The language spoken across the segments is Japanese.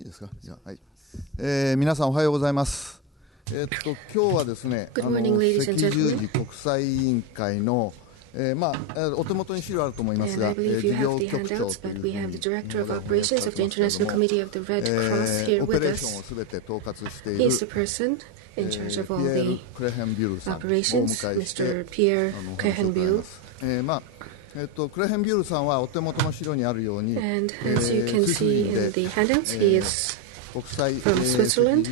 いいですか。じゃあ、はい。皆さんおはようございます。今日はですね、赤十字国際委員会のお手元に資料あると思いますが、事業局長というふうにオペレーションをすべて統括しているピエール・クレヘンビュールさんをお迎えしてお話を伺います。クレヘンビュールさんはお手元の資料にあるように、スイス人で国際赤十字国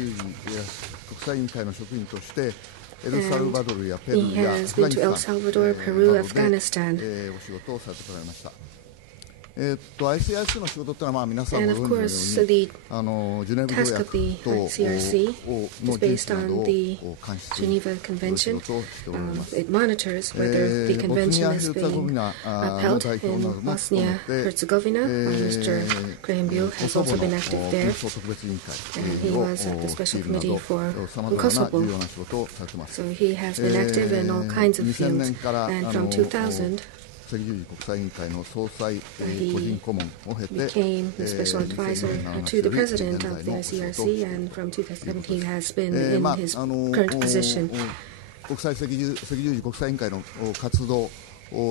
際委員会の職員としてエルサルバドルやペルーやアフガニスタンなどでお仕事をされてこられました。ICRC の仕事というのは皆さんご存知のようにジュネーブ条約等の遵守などを監視する仕事をしておられます。ボスニア・ヘルツァゴビナの代表なども務めてコソボの紛争特別委員会を率いるなどさまざまな重要な仕事をされています。2000年から赤十字国際委員会の総裁個人顧問を経て2007年より現在のお仕事をしています。国際赤十字国際委員会の活動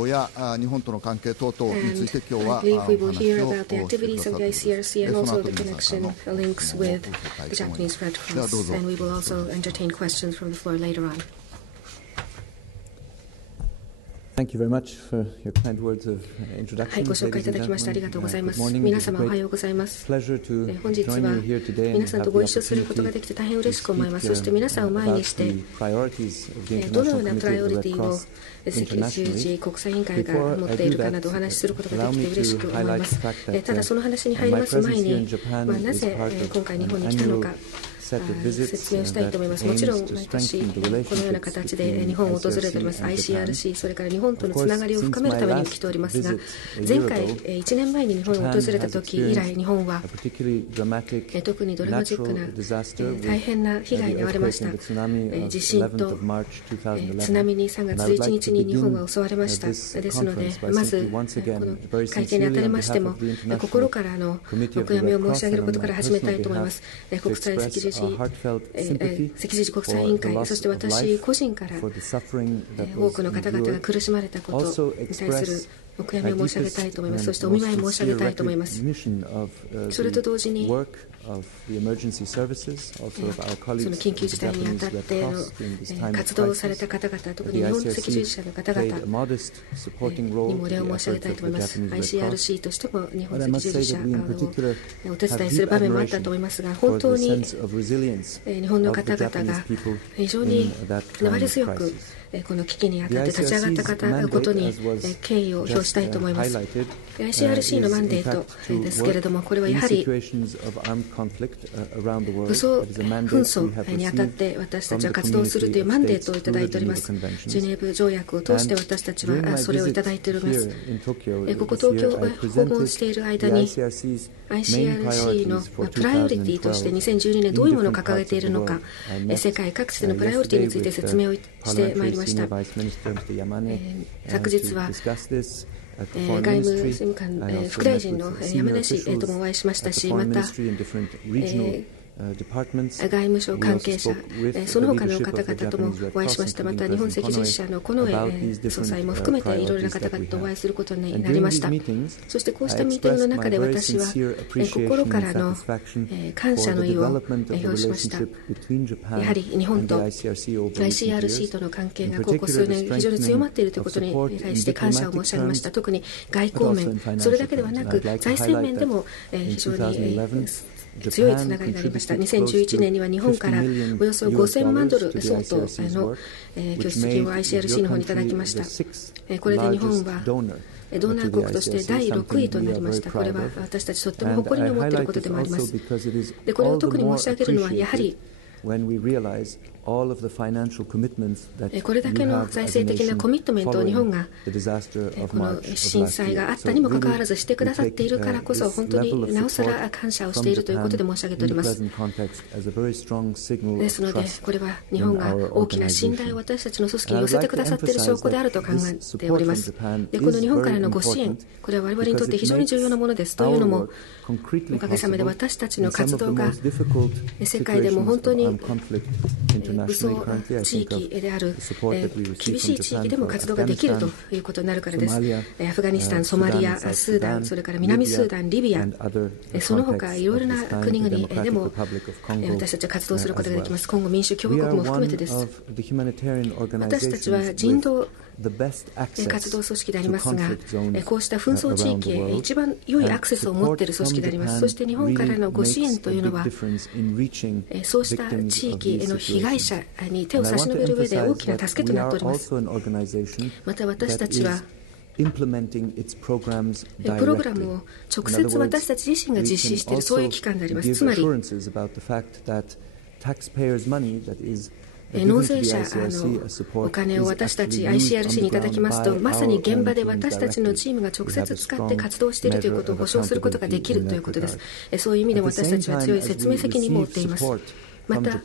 や日本との関係等々について今日はお話をしてくださっています。その後皆さんのご質問を受けたいと思います。ではどうぞ。Thank you very much for your kind words of introduction. ご紹介いただきましてありがとうございます。皆様おはようございます。本日は皆さんとご一緒することができて大変嬉しく思います。そして皆さんを前にしてどのようなプライオリティを赤十字国際委員会が持っているかなどお話しすることができて嬉しく思います。ただその話に入ります前に、なぜ今回日本に来たのか説明をしたいと思います。もちろん毎年このような形で日本を訪れております ICRC、 それから日本とのつながりを深めるために来ておりますが、前回1年前に日本を訪れた時以来、日本は特にドラマチックな大変な被害に遭われました。地震と津波に3月11日に日本は襲われました。ですのでまずこの会見にあたりましても心からお悔やみを申し上げることから始めたいと思います。国際赤十字国際委員会、そして私個人から多くの方々が苦しまれたことに対するお悔やみを申し上げたいと思います。そしてお見舞い申し上げたいと思います。それと同時にその緊急事態にあたっての活動をされた方々、特に日本赤十字社の方々にもお礼を申し上げたいと思います。 ICRC としても日本赤十字社をお手伝いする場面もあったと思いますが、本当に日本の方々が非常に粘り強くこの危機にあたって立ち上がったことに敬意を表したいと思います。 ICRC のマンデートですけれども、これはやはり紛争にあたって私たちは活動するというマンデートをいただいております。ジュネーブ条約を通して私たちはそれをいただいております。ここ東京を訪問している間に ICRC のプライオリティとして2012年どういうものを掲げているのか、世界各地でのプライオリティについて説明をしてまいりました。昨日は外務政務官副大臣の山根氏ともお会いしましたし、また外務省関係者、その他の方々ともお会いしました。また日本赤十字社の近衛総裁も含めていろいろな方々とお会いすることになりました。そしてこうしたミーティングの中で私は心からの感謝の意を表しました。やはり日本と ICRC との関係がここ数年非常に強まっているということに対して感謝を申し上げました。特に外交面、それだけではなく財政面でも非常に強いつながりがありました。2011年には日本からおよそ5000万ドル相当の拠出金を ICRC の方にいただきました。これで日本はドナー国として第6位となりました。これは私たちとっても誇りに思っていることでもあります。でこれを特に申し上げるのはやはりこれだけの財政的なコミットメントを日本がこの震災があったにもかかわらずしてくださっているからこそ、本当になおさら感謝をしているということで申し上げております。ですので、これは日本が大きな信頼を私たちの組織に寄せてくださっている証拠であると考えております。で、この日本からのご支援、これは我々にとって非常に重要なものです。というのも、おかげさまで私たちの活動が世界でも本当に武装地域である厳しい地域でも活動ができるということになるからです。アフガニスタン、ソマリア、スーダン、それから南スーダン、リビア、その他いろいろな国々でも私たちは活動することができます。コンゴ民主共和国も含めてです。私たちは人道活動組織でありますが、こうした紛争地域へ一番良いアクセスを持っている組織であります。そして日本からのご支援というのは、そうした地域への被害者に手を差し伸べる上で大きな助けとなっております。また私たちはプログラムを直接私たち自身が実施している、そういう機関であります。つまり納税者のお金を私たち ICRC にいただきますと、まさに現場で私たちのチームが直接使って活動しているということを保証することができるということです。そういう意味で私たちは強い説明責任を負っています。また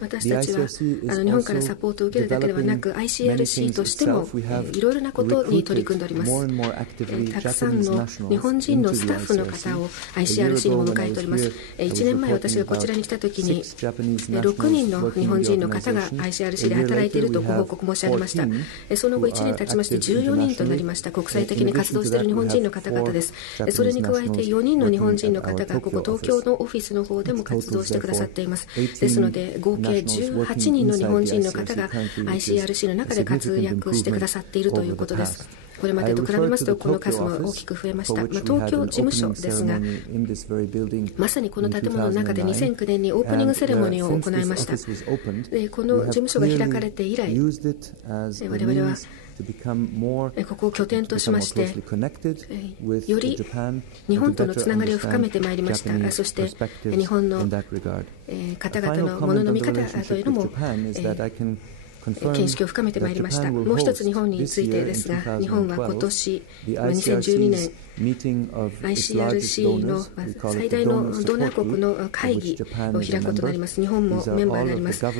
私たちは日本からサポートを受けるだけではなく ICRC としてもいろいろなことに取り組んでおります。たくさんの日本人のスタッフの方を ICRC にも迎えております。1年前私がこちらに来たときに6人の日本人の方が ICRC で働いているとご報告申し上げました。その後1年経ちまして14人となりました。国際的に活動している日本人の方々です。それに加えて4人の日本人の方がここ東京のオフィスの方でも活動してくださっています。ですので合計18人の日本人の方が ICRC の中で活躍してくださっているということです。これまでと比べますとこの数も大きく増えました。東京事務所ですが、まさにこの建物の中で2009年にオープニングセレモニーを行いました。でこの事務所が開かれて以来、我々はここを拠点としまして、より日本とのつながりを深めてまいりました。そして日本の方々のものの見方というのも見識を深めてまいりました。もう一つ日本についてですが、日本は今年2012年 ICRC の最大のドナー国の会議を開くことになります。日本もメンバーになります。こ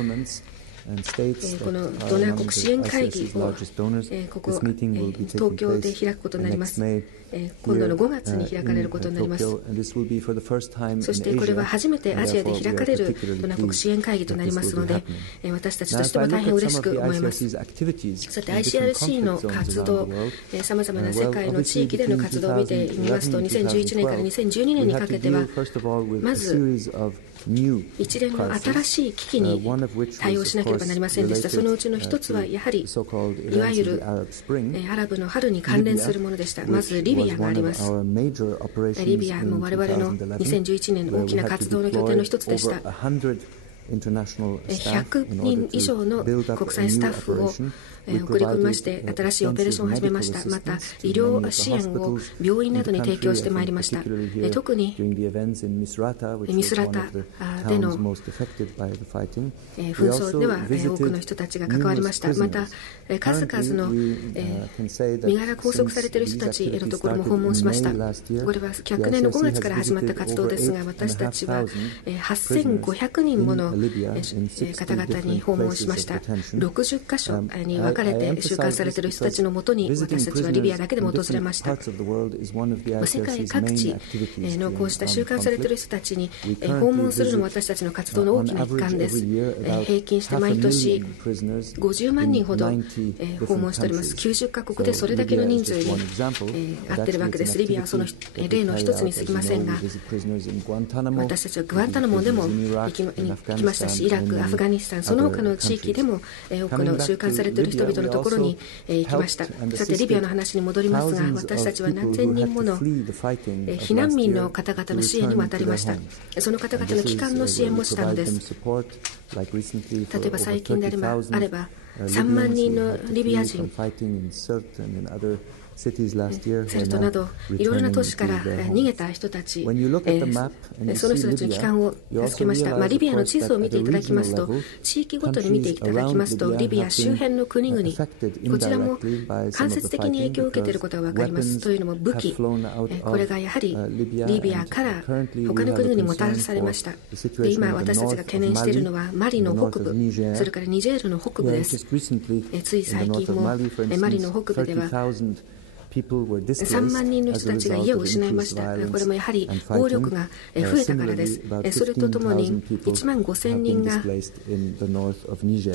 のドナー国支援会議をここ東京で開くことになります。今度の5月に開かれることになります。そしてこれは初めてアジアで開かれるドナー国支援会議となりますので、私たちとしても大変嬉しく思います。さて ICRC の活動、さまざまな世界の地域での活動を見てみますと、2011年から2012年にかけてはまず一連の新しい危機に対応しなければなりませんでした。そのうちの一つはやはりいわゆるアラブの春に関連するものでした。まずリビアがあります。リビアも我々の2011年の大きな活動の拠点の一つでした。100人以上の国際スタッフを送り込みまして新しいオペレーションを始めました。また医療支援を病院などに提供してまいりました。特にミスラタでの紛争では多くの人たちが関わりました。また数々の身柄拘束されている人たちのところも訪問しました。これは昨年の5月から始まった活動ですが、私たちは8500人もの方々に訪問しました。60カ所に分かれて収監されている人たちのもとに私たちはリビアだけでも訪れました。世界各地のこうした収監されている人たちに訪問するのも私たちの活動の大きな一環です。平均して毎年50万人ほど訪問しております。90カ国でそれだけの人数に会っているわけです。リビアはその例の一つに過ぎませんが、私たちはグアンタナモでも行きましたし、イラク、アフガニスタン、その他の地域でも多くの収監されている人々のところに行きました。さてリビアの話に戻りますが、私たちは何千人もの避難民の方々の支援にも当たりました。その方々の帰還の支援もしたのです。例えば最近であれば3万人のリビア人、セルトなどいろいろな都市から逃げた人たち、その人たちの帰還を助けました。リビアの地図を見ていただきますと、地域ごとに見ていただきますと、リビア周辺の国々、こちらも間接的に影響を受けていることが分かります。というのも武器、これがやはりリビアから他の国々にもたらされました。で、今私たちが懸念しているのはマリの北部、それからニジェールの北部です。つい最近もマリの北部では3万人の人たちが家を失いました。これもやはり暴力が増えたからです。それとともに1万5000人が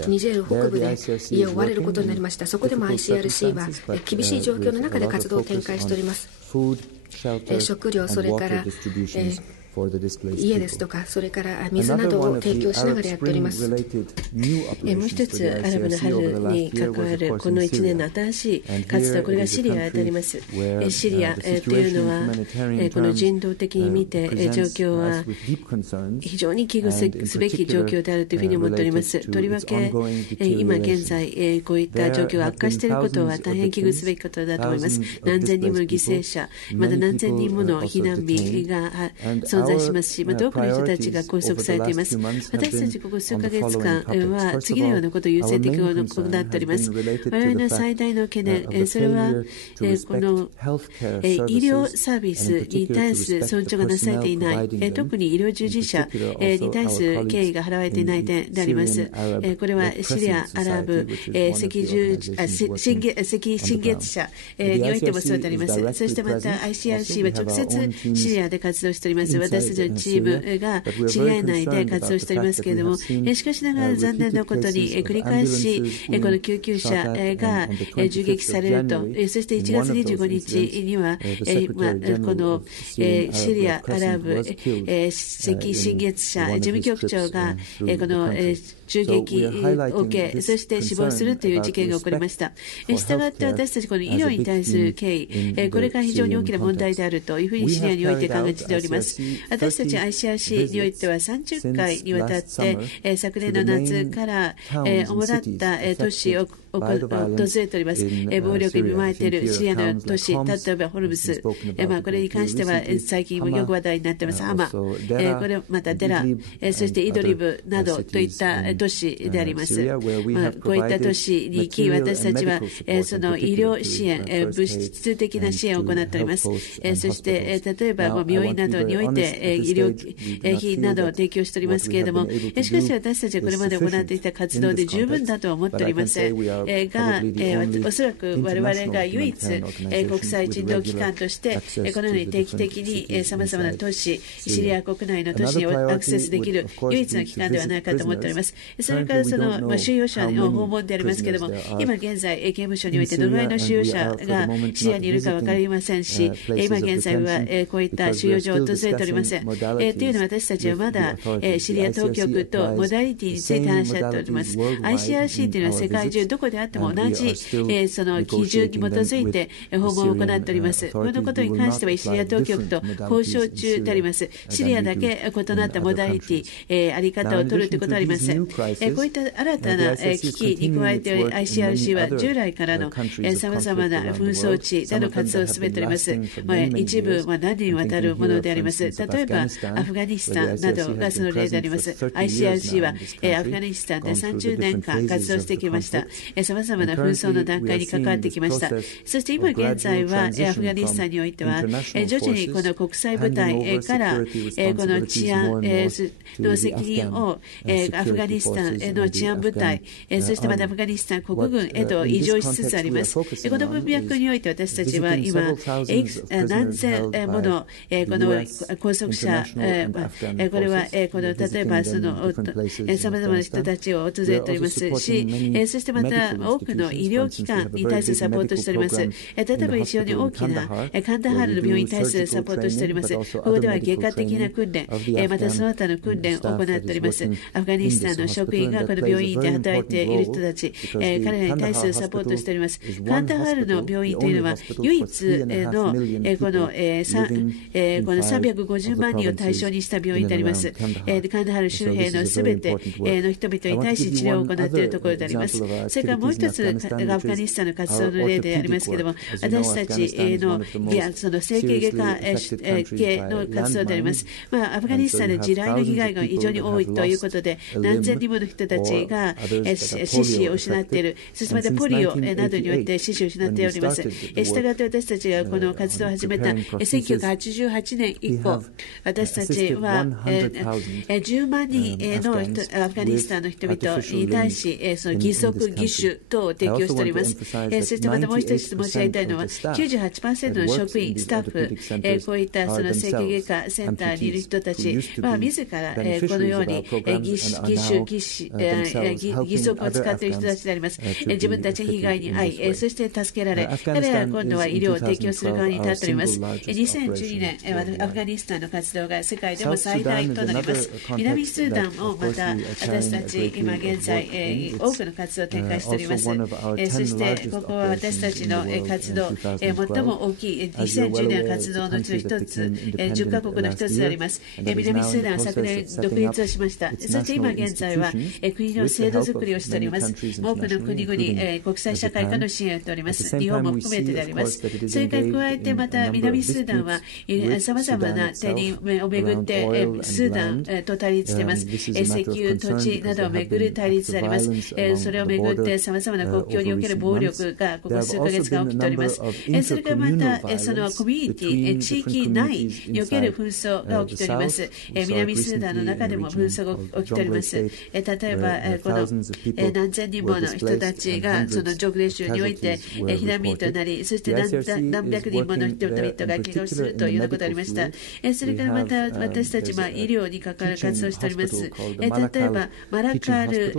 ニジェール北部で家を追われることになりました。そこでも ICRC は厳しい状況の中で活動を展開しております。食料、それから家ですとか、それから水などを提供しながらやっております。もう一つ、アラブの春に関わるこの1年の新しい活動、これがシリアであります。シリアというのは、この人道的に見て状況は非常に危惧すべき状況であるというふうに思っております。とりわけ、今現在、こういった状況が悪化していることは大変危惧すべきことだと思います。何千人もの犠牲者、また何千人もの避難民が存在しますし、また多くの人たちが拘束されています。私たちここ数ヶ月間は次のようなことを優先的に行っております。我々の最大の懸念、それはこの医療サービスに対する尊重がなされていない、特に医療従事者に対する敬意が払われていない点であります。これはシリア、アラブ、新月者においてもそうであります。そしてまた ICRC は直接シリアで活動しております。私たちのチームがシリア内で活動しておりますけれども、しかしながら残念なことに繰り返しこの救急車が銃撃されると、そして1月25日にはこのシリア、アラブ、赤新月社事務局長がこの銃撃を受け、そして死亡するという事件が起こりました。したがって私たちこの医療に対する敬意、これが非常に大きな問題であるというふうにシリアにおいて考えております。私たち ICRC においては30回にわたって昨年の夏から主だった都市を訪れております。暴力に見舞われているシリアの都市、例えばホルムス、これに関しては最近もよく話題になっています。ハマ、これまたデラ、そしてイドリブなどといった都市であります。こういった都市に行き、私たちはその医療支援、物質的な支援を行っております。そして例えば病院などにおいて医療費などを提供しておりますけれども、しかし私たちはこれまで行っていた活動で十分だとは思っておりませんが、おそらく我々が唯一国際人道機関としてこのように定期的にさまざまな都市、シリア国内の都市にアクセスできる唯一の機関ではないかと思っております。それからその収容者の訪問でありますけれども、今現在刑務所においてどのぐらいの収容者がシリアにいるか分かりませんし、今現在はこういった収容所を訪れておりません。というのは私たちはまだシリア当局とモダリティについて話し合っております。ICRC というのは世界中どこであっても同じその基準に基づいて訪問を行っております。このことに関してはシリア当局と交渉中であります。シリアだけ異なったモダリティ、あり方を取るということはありません。こういった新たな危機に加えて ICRC は従来からのさまざまな紛争地での活動を進めております。一部何年にわたるものであります。例えばアフガニスタンなどがその例であります。ICRC はアフガニスタンで30年間活動してきました。さまざまな紛争の段階に関わってきました。そして今現在はアフガニスタンにおいては徐々にこの国際部隊からこの治安の責任をアフガニスタンの治安部隊、そしてまたアフガニスタン国軍へと移譲しつつあります。この文脈において私たちは今何千ものこの拘束者、これはこの例えばさまざまな人たちを訪れておりますし、そしてまた多くの医療機関に対するサポートしております。例えば非常に大きなカンダハールの病院に対するサポートをしております。ここでは外科的な訓練、またその他の訓練を行っております。アフガニスタンの職員がこの病院で働いている人たち、彼らに対するサポートをしております。カンダハルの病院というのは唯一のこの350万人を対象にした病院であります。カンダハル周辺のすべての人々に対し治療を行っているところであります。それからもう一つがアフガニスタンの活動の例でありますけれども、私たちのその整形外科系の活動であります。アフガニスタンで地雷の被害が非常に多いということで、何千人もの人たちが四肢を失っている、そしてまたポリオなどによって四肢を失っております。したがって私たちがこの活動を始めた1988年以降、私たちは10万人のアフガニスタンの人々に対し、その義足、義手等を提供しております。そしてまたもう一つ申し上げたいのは、98% の職員、スタッフ、こういったその整形外科センターにいる人たちは、自らこのように義足を使っている人たちであります。自分たち被害に遭い、そして助けられ、彼らは今度は医療を提供する側に立っております。2012年、アフガニスタンの活動が世界でも最大となります。南スーダンもまた私たち今現在、多くの活動を展開しております。そしてここは私たちの活動、最も大きい2010年の活動のうちの一つ、10カ国の一つであります。南スーダンは昨年独立をしました。そして今現在は国の制度づくりをしております。多くの国々、国際社会からの支援をしております。日本も含めてであります。それから加えてまた南スーダンはさまざまな点をめぐってスーダンと対立しています。石油、土地などをめぐる対立であります。それをめぐってさまざまな国境における暴力がここ数ヶ月間起きております。それからまたそのコミュニティ、地域内における紛争が起きております。南スーダンの中でも紛争が起きております。例えばこの何千人もの人たちがそのジョグレ州において避難民となり、そして何百人もの人々が怪我をするというようなことがありました。それからまた私たち医療に関わる活動をしております。例えばマラカール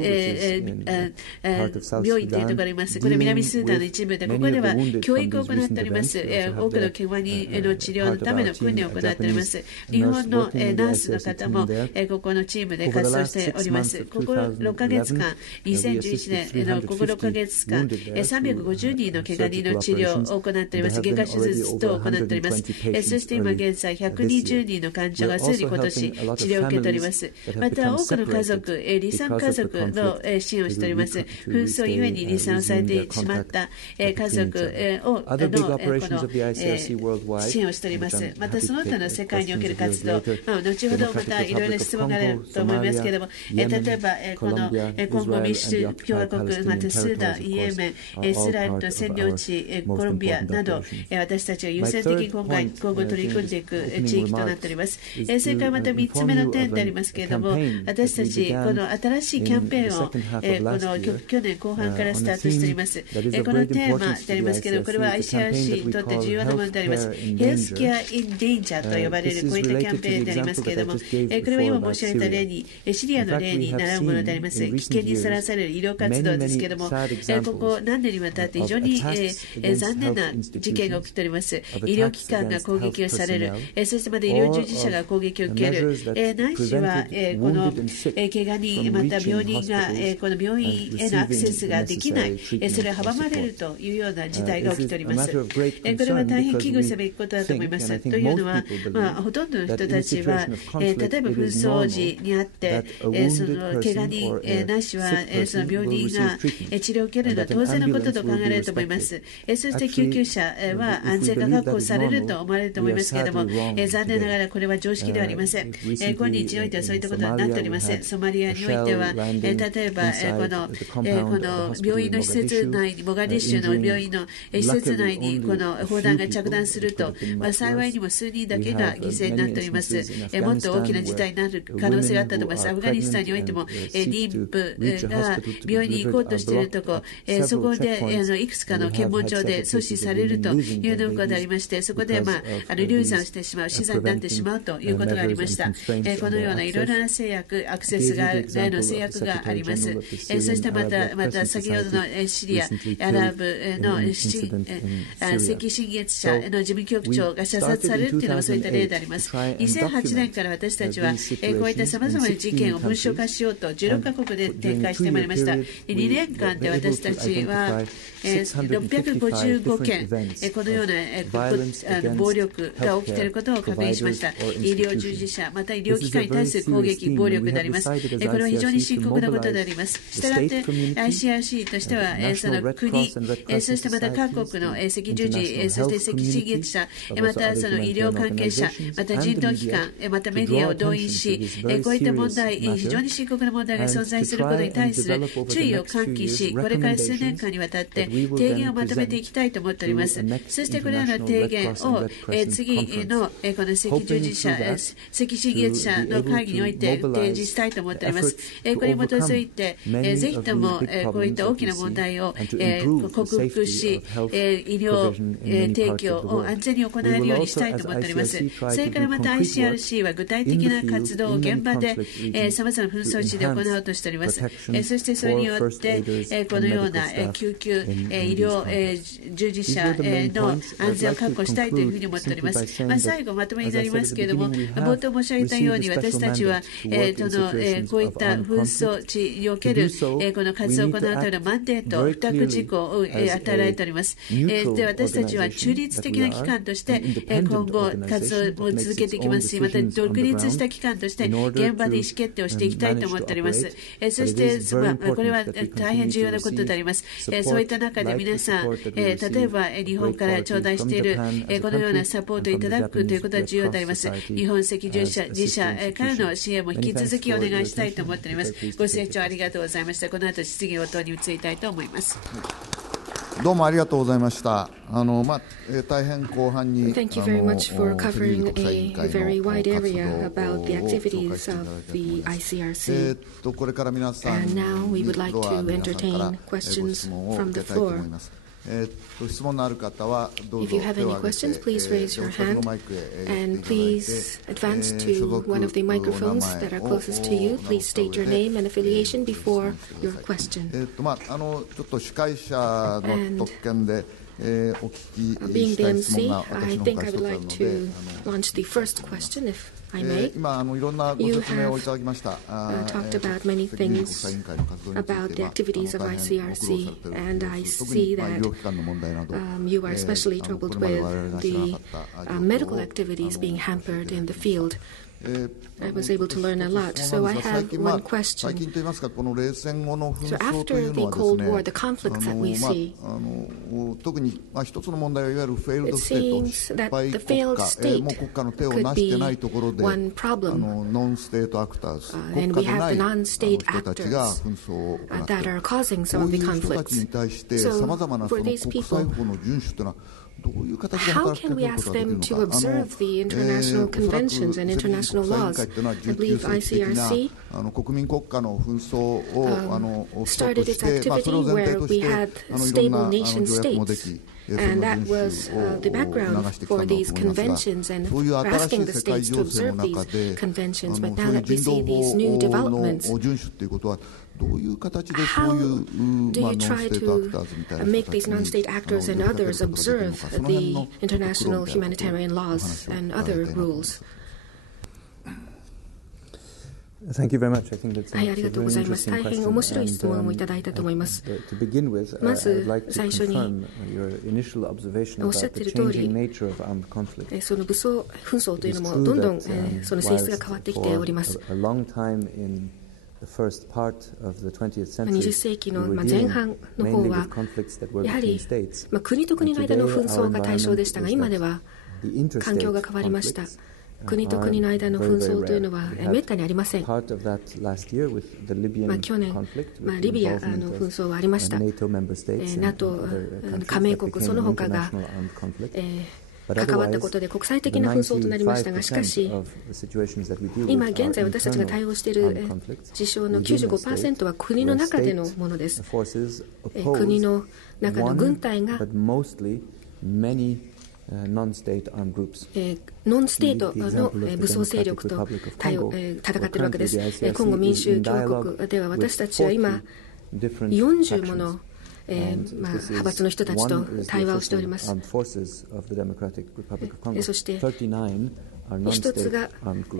病院というところがあります。これは南スーダンの一部で、ここでは教育を行っております。多くの怪我人の治療のための訓練を行っております。日本のナースの方もここのチームで活動しております。ここ6ヶ月間、2011年のここ6ヶ月間、350人の怪我人の治療を行っております。外科手術等を行っております。そして今現在120人の患者がすでに今年治療を受けております。また多くの家族、離散家族の支援をしております。紛争ゆえに離散をされてしまった家族を支援をしております。またその他の世界における活動、後ほどまたいろいろな質問があると思いますけれども、例えばこのコンゴ民主共和国、またスーダン、イエメン、イスラエルと占領地、コロンビアなど、私たちが優先的に今後取り組んでいく地域となっております。それからまた3つ目の点でありますけれども、私たちこの新しいキャンペーンをこの去年後半からスタートしております。このテーマでありますけれども、これは ICRC にとって重要なものであります。ヘルスケア・イン・デンジャーと呼ばれるこういったキャンペーンでありますけれども、これは今申し上げた例に、シリアの例に倣うものであります。危険にさらされる医療活動ですけれども、ここ何年にわたって非常に残念な事件が起きております。医療機関が攻撃をされる、そしてまた医療従事者が攻撃を受ける、ないしはこの怪我人、また病人がこの病院へのアクセスができない、それを阻まれるというような事態が起きております。これは大変危惧すべきことだと思います。というのは、ほとんどの人たちは、例えば紛争時にあって、その怪我人、ないしはその病人が治療を受けるのは当然のことと考えられると思います。そして救急車は安全が確保されると思われると思いますけれども、残念ながらこれは常識ではありません。今日においてはそういったことはなっておりません。ソマリアにおいては、例えばこの病院の施設内に、モガディッシュの病院の施設内にこの砲弾が着弾すると、幸いにも数人だけが犠牲になっております。もっと大きな事態になる可能性があったと思います。アフガニスタンにおいても妊婦が病院に行こうとしているところ、そこでいくつかの検問所で阻止されるというのがありまして、そこで流産してしまう、死産になってしまうということがありました。このようないろいろな制約、アクセスがの制約があります。そしてまた先ほどのシリア、アラブの赤新月社の事務局長が射殺されるというのはそういった例であります。2008年から私たちはこういったさまざまな事件を文書化しようと16カ国で展開してまいりました。2年間で私たちは655件、このような暴力が起きていることを確認しました。医療従事者、また医療機関に対する攻撃、暴力であります。これは非常に深刻なことであります。したがって ICRC としては、その国、そしてまた各国の赤十字、そして赤新月者、またその医療関係者、また人道機関、またメディアを動員し、こういった問題、非常に深刻な問題が存在することに対する注意を喚起し、これから数年間にわたって提言をまとめていきたいと思っております。そしてこれらの提言を次のこの赤十字者、赤新月者の会議において提示したいと思っております。これに基づいて、ぜひともこういった大きな問題を克服し、医療提供を安全に行えるようにしたいと思っております。それからまた ICRC は具体的な活動を現場でさまざまな紛争地で行おうとしております。そしてそれによってこのような救急医療従事者の安全を確保したいというふうに思っております。最後まとめになりますけれども、冒頭申し上げたように私たちはこういった紛争地におけるこの活動を行うためのマンデート、付託事項を与えられております。で私たちは中立的な機関として今後活動を続けていきますし、また独立した機関として現場で意思決定をしていきたいと思っております。そして、これは大変重要なことであります。そういった中で皆さん、例えば日本から頂戴しているこのようなサポートをいただくということは重要であります。日本赤十字社からの支援も引き続きお願いしたいと思っております。ご清聴ありがとうございました。この後質疑応答に移りたいと思います。どうもありがとうございました。大変広範にThank you very much for covering a very wide area about the activities of the ICRC. これから皆さん And now we would like to entertain questions from the floor. 質問のある方はどうぞ If you have any questions, please raise your hand and please advance to one of the microphones that are closest to you. Please state your name and affiliation before your question. ちょっと司会者の特権でお聞き Being し the たい質問 MC, が I 私の think 方 I 一つ would ある like の to で、launch the first question, if I may. 今いろんなご説明をいただきました。talked about many things about the activities of ICRC, and I see that you are especially troubled with the medical activities being hampered in the field. I was able to learn a lot. So I have one question. So after the Cold War, the conflicts that we see, 特に一つの問題は、いわゆるフェイルド it ステー seems ト、 that the failed も state う国家の手を could なして be ないところで、 one problem. ノンステートアクターズ、 And 国 we 家でな have い the non-state 人たちが紛争を行ってい that る。 are causing こ some う of い the う人たち conflicts. に対して、 So さまざまなそ for の these 国 people, 際法の遵守というのは、どういう形で how 働きか can け we ること ask ができる them の to か。 observe the international conventions and international laws? I believe ICRC 国民国家の紛争をストッ started プ its して、それ activity を前提 where とし we て had いろん stable な nation 条約もでき、 states. それ And の that 遵 was 守を the 促 background してきた for んだと these 思いますが、 conventions and そういう for 新し asking い the 世界 states to 情勢 observe の these 中で、 conventions. そう But い now う that we 人道 see 法 these new の developments, 遵守ということは、どういう形でそう how いう、do ノ you ンス try テートアク to ターズみたいな make 人た these ちに non-state actors and 呼びかける others ことができるの observe か、その辺 the の international ところみたいな humanitarian お laws 話を and 伺いた other いなと思いま rules? す。Thank you very much. I think that's はい、あ a りがとう very ございます。 interesting 大変面白い question. 質問をいただいたと思います。 To begin with, ま I ず would like to 最初に confirm your initial observation おっしゃ about ってい the る通り、 changing nature of armed conflict. その紛争というの It's も true どんどん that, その性質が変わってきております for a long time in the first part of the 20th century, 20世紀の we were 前 dealing 半の mainly 方 with は conflicts that were やは between り states. 国と国の間の紛争が対象でしたが、今では The 環境が interstate 変わりました。 conflicts 国と国の間の紛争というのは very rare. めったにありません。 Part of that last year with the Libyan 去年 conflict, with リ the ビア involvement の of 紛争はありました。 NATO member states and NATO other countries 加盟 that 国 became その an 他が international armed conflict. 関わったことで国際的な紛争となりましたが、しかし今現在私たちが対応している事象の 95% は国の中でのものです。国の中の軍隊がノンステートの武装勢力と戦っているわけです。コンゴ民主共和国では私たちは今40もの派閥の人たちと対話をしております。そして1つが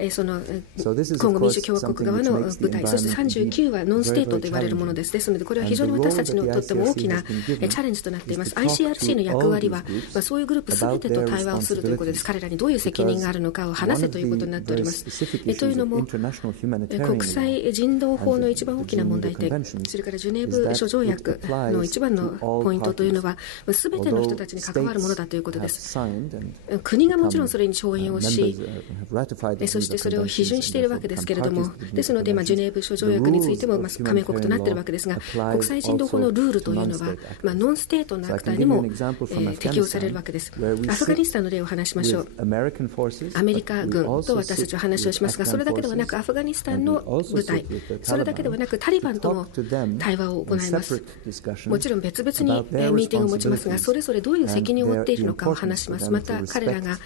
そのコンゴ民主共和国側の部隊、そして39はノンステートと言われるものです。ですのでこれは非常に私たちにとっても大きなチャレンジとなっています。 ICRC の役割は、そういうグループすべてと対話をするということです。彼らにどういう責任があるのかを話せということになっております。というのも国際人道法の一番大きな問題点、それからジュネーブ諸条約の一番のポイントというのはすべての人たちに関わるものだということです。国がもちろんそれに調印をし、そしてそれを批准しているわけですけれども、ですので、ジュネーブ諸条約についても加盟国となっているわけですが、国際人道法のルールというのは、ノンステートのアクターにも適用されるわけです。アフガニスタンの例を話しましょう。アメリカ軍と私たちは話をしますが、それだけではなくアフガニスタンの部隊、それだけではなくタリバンとも対話を行います。もちろん別々にミーティングを持ちますが、それぞれどういう責任を負っているのかを話します。また彼らが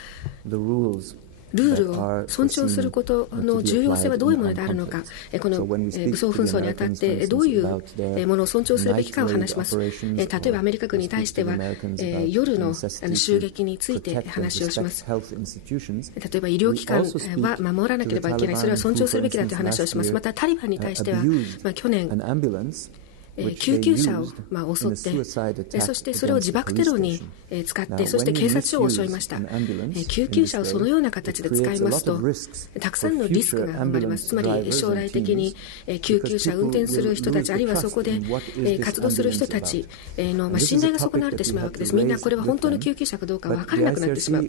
ルールを尊重することの重要性はどういうものであるのか、この武装紛争にあたってどういうものを尊重するべきかを話します。例えばアメリカ軍に対しては夜の襲撃について話をします。例えば医療機関は守らなければいけない、それは尊重するべきだという話をします。またタリバンに対しては去年救急車を襲って、そしてそれを自爆テロに使って、そして警察署を襲いました。救急車をそのような形で使いますと、たくさんのリスクが生まれます。つまり将来的に救急車を運転する人たち、あるいはそこで活動する人たちの信頼が損なわれてしまうわけです。みんなこれは本当の救急車かどうか分からなくなってしまう。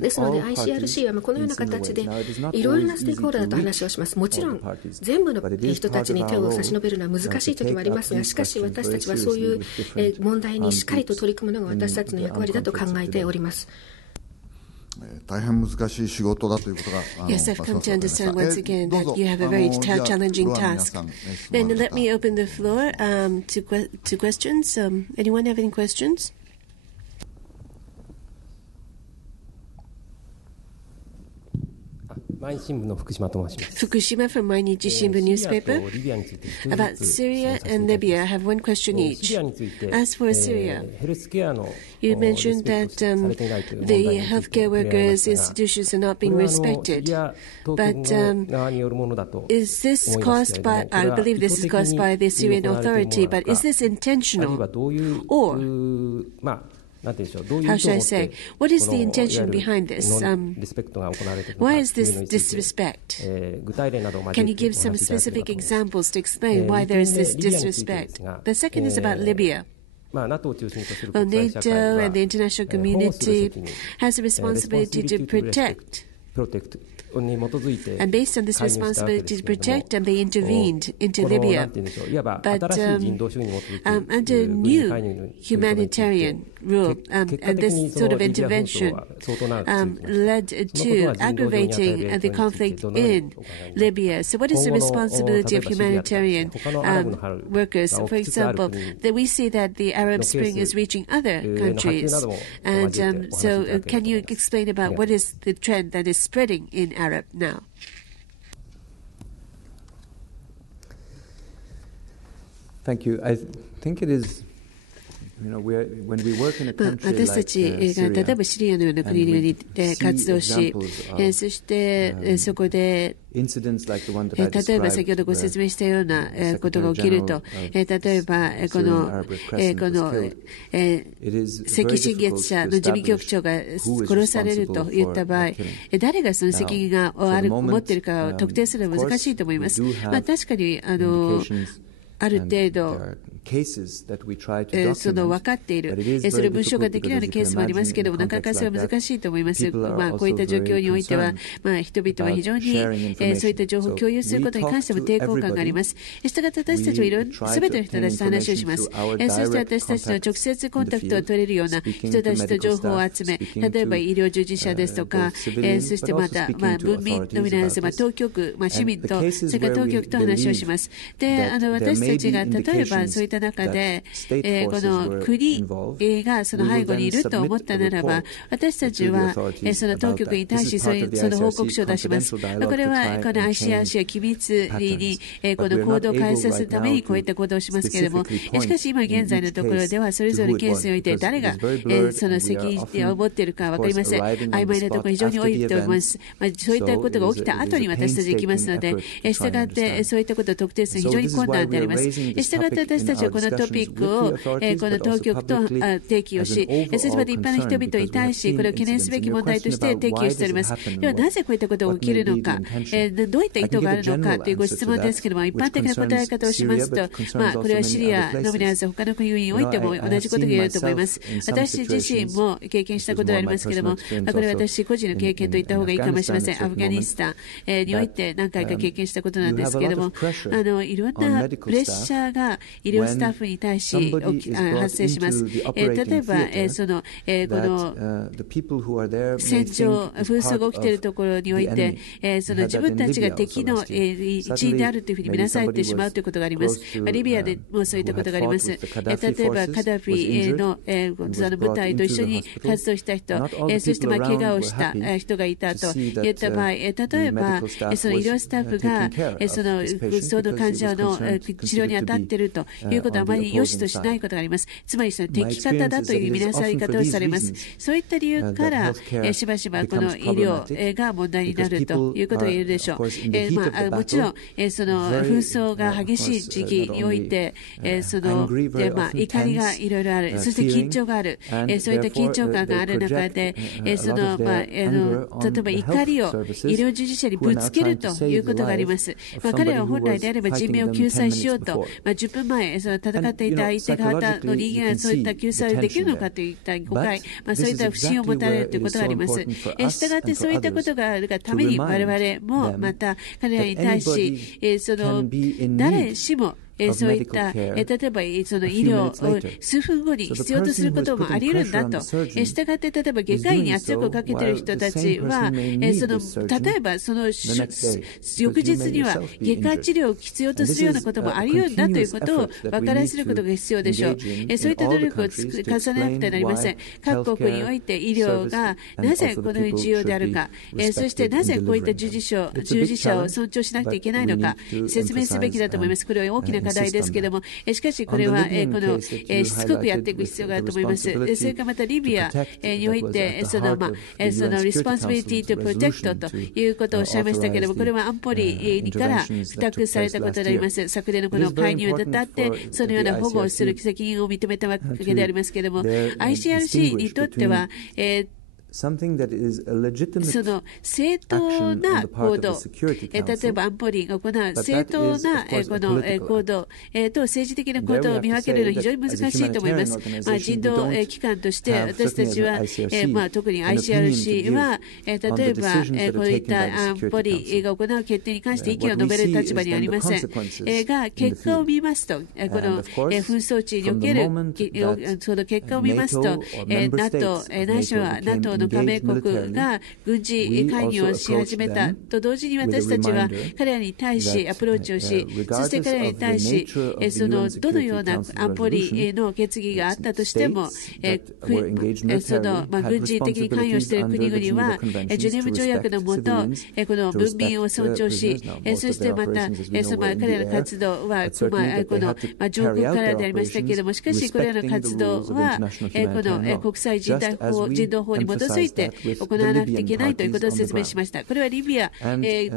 ですので ICRC はこのような形でいろいろなステークホルダーと話をします。もちろん全部の人たちに手を差し伸べるのは難しい時もありますが、しかし私たちはそういう問題にしっかりと取り組むのが私たちの役割だと考えております。大変難しい仕事だということが。Yes, I've come to understand once again that you have a very challenging task. Then let me open the floor to questions. Anyone have any questions? 毎日新聞の福島と申します。福島 from 毎日新聞 newspaper. About Syria and Libya, I have one question each. As for Syria, you mentioned that the healthcare workers' institutions are not being respected. But is this caused by, I believe this is caused by the Syrian authority, but is this intentional? Or how should I say? What is the intention behind this? Why is this disrespect? Can you give some specific examples to explain why there is this disrespect? The second is about Libya. Well, NATO and the international community has a responsibility to protect. And based on this responsibility to protect, they intervened into Libya. But under new humanitarian rule, and this sort of intervention led to aggravating the conflict in Libya. So what is the responsibility of humanitarian workers? For example, that we see that the Arab Spring is reaching other countries. And so can you explain about what is the trend that is spreading in Arab now? Thank you. I think it is. 私たちが例えばシリアのような国に活動し、そしてそこで例えば先ほどご説明したようなことが起きると、例えばこの赤新月社の事務局長が殺されるといった場合、誰がその責任が持っているかを特定するのは難しいと思います。確かにある程度その分かっている、それを文章ができるようなケースもありますけれども、なかなかそれは難しいと思います。こういった状況においては、人々は非常にそういった情報を共有することに関しても抵抗感があります。したがって私たちはすべての人たちと話をします。そして私たちの直接コンタクトを取れるような人たちと情報を集め、例えば医療従事者ですとか、そしてまた文民の皆さん、当局、市民と、それから当局と話をします。で、私たちが例えばそういった中で、この国がその背後にいると思ったならば、私たちはその当局に対しその報告書を出します。これはこの ICRC は機密にこの行動を開始するためにこういった行動をしますけれども、しかし今現在のところではそれぞれのケースにおいて誰がその責任を持っているかは分かりません。曖昧なところが非常に多いと思います。そういったことが起きた後に私たち行きますので、したがってそういったことを特定するのは非常に困難であります。したがって私たちはこのトピックをこの当局と提起をし、そしてまた一般の人々に対しこれを懸念すべき問題として提起をしております。ではなぜこういったことが起きるのか、どういった意図があるのかというご質問ですけれども、一般的な答え方をしますと、これはシリアのみならず他の国においても同じことが言えると思います。私自身も経験したことがありますけれども、これは私個人の経験と言った方がいいかもしれません。アフガニスタンにおいて何回か経験したことなんですけれども、いろんなプレッシャーが医療スタッフに対し発生します。例えばそのこの戦場、紛争が起きているところにおいて、その自分たちが敵の一員であるというふうに見なされてしまうということがあります。リビアでもそういったことがあります。例えばカダフィの部隊と一緒に活動した人、そして怪我をした人がいたといった場合、例えばその医療スタッフがその患者の治療に当たっているということはあまり良しとしないことがあります。つまりその敵方だという見なされ方をされます。そういった理由からしばしばこの医療が問題になるということが言えるでしょう。もちろんその紛争が激しい時期においてその怒りがいろいろある、そして緊張がある、そういった緊張感がある中でその例えば怒りを医療従事者にぶつけるということがあります。彼らは本来であれば人命を救済しようと、10分前その戦っていた相手方の人間がそういった救済をできるのかといった誤解、そういった不信を持たれるということがあります。したがってそういったことがあるがために我々もまた彼らに対しその誰しもそういった例えばその医療を数分後に必要とすることもあり得るんだと。したがって例えば外科医に圧力をかけている人たちは例えばその翌日には外科治療を必要とするようなこともあり得るんだということを分からせることが必要でしょう。そういった努力を重ねなくてはなりません。各国において医療がなぜこのように重要であるか、そしてなぜこういった従事者を尊重しなくてはいけないのか説明すべきだと思います。これは大きな課題ですけれども、しかしこれはしつこくやっていく必要があると思います。それからまたリビアにおいてそのresponsibility to protect ということをおっしゃいましたけれども、これは安保理から付託されたことであります。昨年のこの介入にあたってそのような保護をする責任を認めたわけでありますけれども、 ICRC にとってはその正当な行動、例えば安保理が行う正当なこの行動と政治的な行動を見分けるのは非常に難しいと思います。人道機関として私たちは特に ICRC は例えばこういった安保理が行う決定に関して意見を述べる立場にありませんが、結果を見ますとこの紛争地におけるその結果を見ますと NATO ないしは NATOの加盟国が軍事介入をし始めたと同時に、私たちは彼らに対しアプローチをし、そして彼らに対しそのどのような安保理の決議があったとしてもその軍事的に関与している国々はジュネーブ条約のもとこの文民を尊重し、そしてまた彼らの活動はこの上空からでありましたけれども、しかしこれらの活動はこの国際人道法に基づいて行わなくてはいけないということを説明しました。これはリビア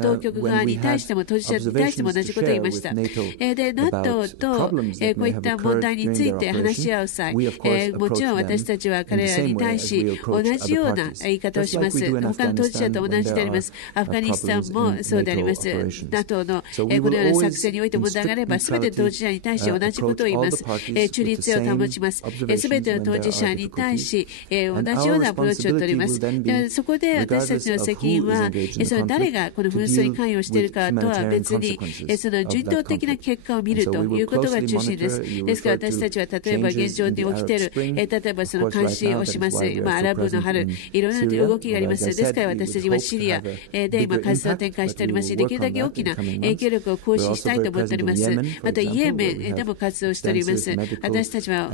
当局側に対しても当事者に対しても同じことを言いました。で NATO とこういった問題について話し合う際、もちろん私たちは彼らに対し同じような言い方をします。他の当事者と同じであります。アフガニスタンもそうであります。 NATO のこのような作戦において問題があれば全て当事者に対し同じことを言います。中立性を保ちます。全ての当事者に対し同じようなアプローチを取っております。でそこで私たちの責任は、その誰がこの紛争に関与しているかとは別に、その人道的な結果を見るということが中心です。ですから私たちは例えば現状に起きている、例えばその監視をします、アラブの春、いろんな動きがあります。ですから私たちはシリアで今活動を展開しておりますし、できるだけ大きな影響力を行使したいと思っております。またイエメンでも活動しております。私たちは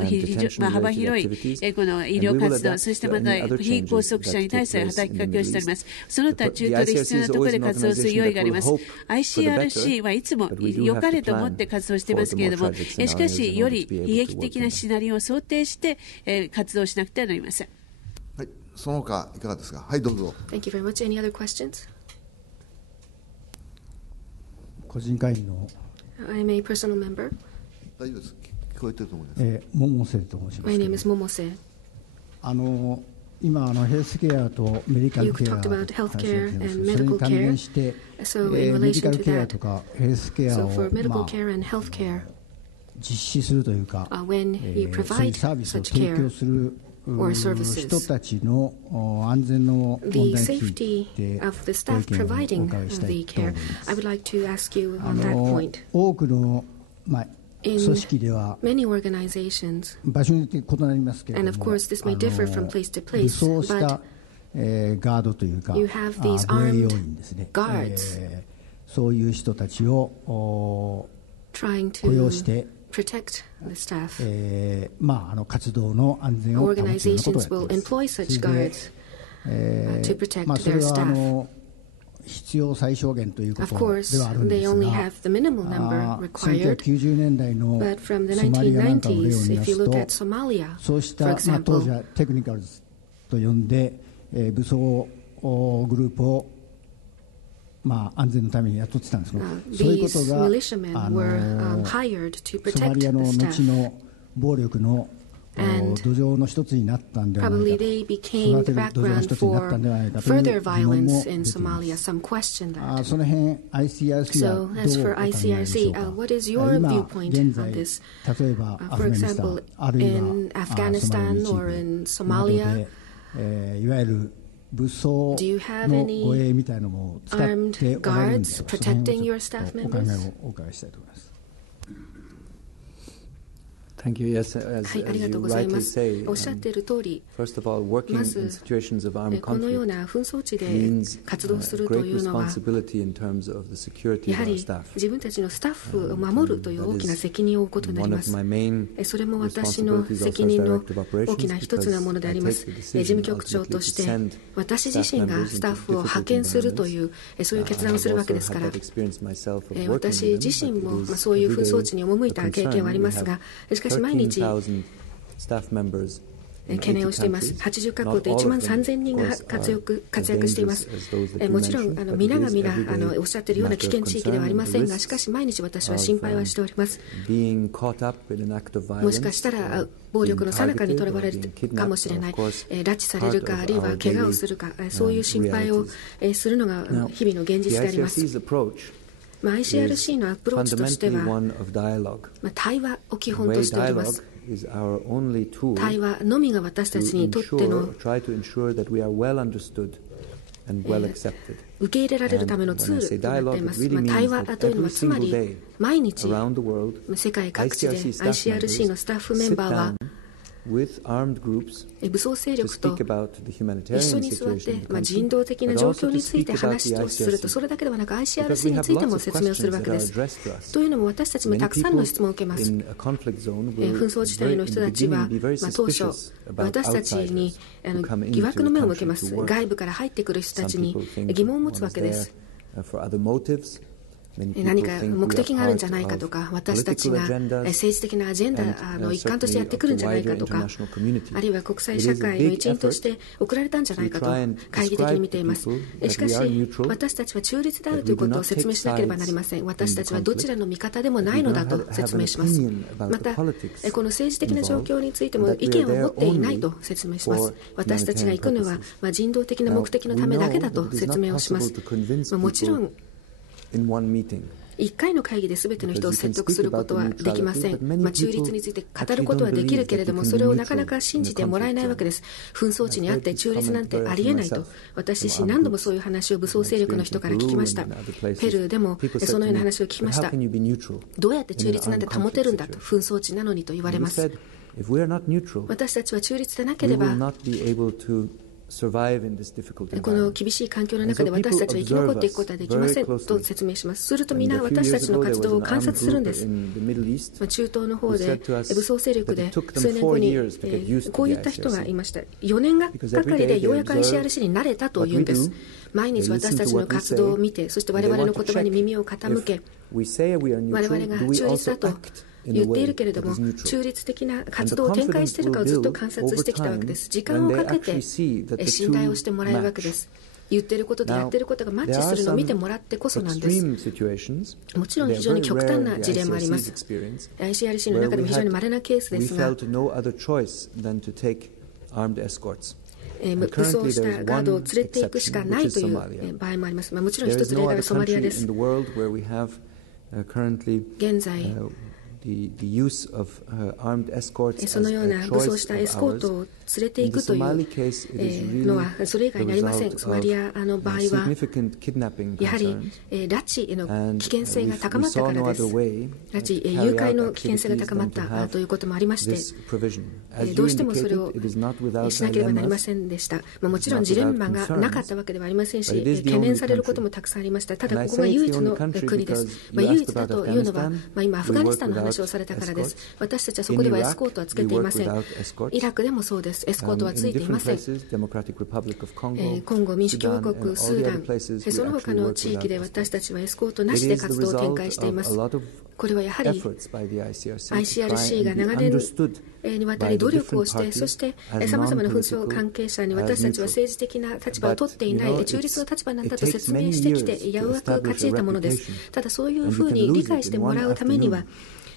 幅広いこの医療活動、そしてまた非拘束者に対する働きかけをしております。その他中東で必要なところで活動する用意があります。ICRC はいつも良かれと思って活動していますけれども、しかしより悲劇的なシナリオを想定して活動しなくてはなりません。はい、その他いかがですか。はい、どうぞ。Thank you very much. Any other questions? 個人会員の I'm a personal member. 大丈夫です。聞こえてると思います。百瀬と申します。My name is 百瀬。今ヘルスケアとメディカルケア、それに関連して、メディカルケアとかヘルスケアを、実施するというか、そういうサービスを提供する人たちの安全の問題についてご意見をお伺いしたいと思います。多くの、組織では場所によって異なりますけれども、武装したガードというか護衛要員ですね、そういう人たちを雇用して活動の安全を保つようなことをやっています。それは必要最小限ということではあるんですが、1990年代のソマリアなんかの例を見ますと、そうした、当時はテクニカルズと呼んで、武装グループを、安全のために雇ってたんですが、そういうことがソマリアの後の暴力の土壌の一つになったんではないかと、育てる土壌の一つになったんではないかという疑問も出ています。その辺 ICRC はどうお考えでしょうか。今現在、例えばアフガニスタン、あるいはソマリアの一部、いわゆる武装の護衛みたいなのも使っておられるんでしょうか。その辺をお考えをお伺いしたいと思います。はい、ありがとうございます。おっしゃっている通り、まずこのような紛争地で活動するというのは、やはり自分たちのスタッフを守るという大きな責任を負うことになります。それも私の責任の大きな一つなものであります。事務局長として私自身がスタッフを派遣するというそういう決断をするわけですから、私自身もそういう紛争地に赴いた経験はありますが、しかし毎日懸念をしています。80カ国で1万3000人が活躍しています。もちろん皆が皆おっしゃっているような危険地域ではありませんが、しかし毎日私は心配はしております。もしかしたら暴力の最中にとらわれるかもしれない、拉致されるか、あるいは怪我をするか、そういう心配をするのが日々の現実であります。ICRC のアプローチとしては、対話を基本としております。対話のみが私たちにとっての受け入れられるためのツールとなっています。対話というのはつまり毎日世界各地で ICRC のスタッフメンバーは武装勢力と一緒に座って人道的な状況について話をすると、それだけではなく ICRC についても説明をするわけです。というのも私たちもたくさんの質問を受けます。紛争地帯の人たちは当初私たちに疑惑の目を向けます。外部から入ってくる人たちに疑問を持つわけです。何か目的があるんじゃないかとか、私たちが政治的なアジェンダの一環としてやってくるんじゃないかとか、あるいは国際社会の一員として送られたんじゃないかと懐疑的に見ています。しかし私たちは中立であるということを説明しなければなりません。私たちはどちらの味方でもないのだと説明します。またこの政治的な状況についても意見を持っていないと説明します。私たちが行くのは人道的な目的のためだけだと説明をします。もちろん1回の会議で全ての人を説得することはできません。中立について語ることはできるけれども、それをなかなか信じてもらえないわけです。紛争地にあって中立なんてありえないと、私自身何度もそういう話を武装勢力の人から聞きました。ペルーでもそのような話を聞きました。どうやって中立なんて保てるんだと、紛争地なのにと言われます。私たちは中立でなければこの厳しい環境の中で私たちは生き残っていくことはできませんと説明します。すると皆私たちの活動を観察するんです。中東の方で武装勢力で数年後にこういった人がいました。4年がかりでようやく ICRC になれたというんです。毎日私たちの活動を見て、そして我々の言葉に耳を傾け、我々が中立だと言っているけれども、中立的な活動を展開しているかをずっと観察してきたわけです。時間をかけて信頼をしてもらえるわけです。言っていることとやっていることがマッチするのを見てもらってこそなんです。もちろん非常に極端な事例もあります。ICRC の中でも非常に稀なケースですが、武装したガードを連れていくしかないという場合もあります。もちろん一つ例外はソマリアです。現在そのような武装したエスコートを連れていくというのはそれ以外にありません。ソマリアの場合はやはり拉致の危険性が高まったからです。拉致、誘拐の危険性が高まったということもありまして、どうしてもそれをしなければなりませんでした。もちろんジレンマがなかったわけではありませんし、懸念されることもたくさんありました。ただここが唯一の国です。唯一だというのは、今アフガニスタンの話をされたからです。私たちはそこではエスコートはつけていません。イラクでもそうです。エスコートはついていません。コンゴ民主共和国、スーダン、その他の地域で私たちはエスコートなしで活動を展開しています。これはやはり ICRC が長年にわたり努力をして、そしてさまざまな紛争関係者に私たちは政治的な立場を取っていない中立の立場なんだと説明してきて、やうやく勝ち得たものです。ただそういうふうに理解してもらうためには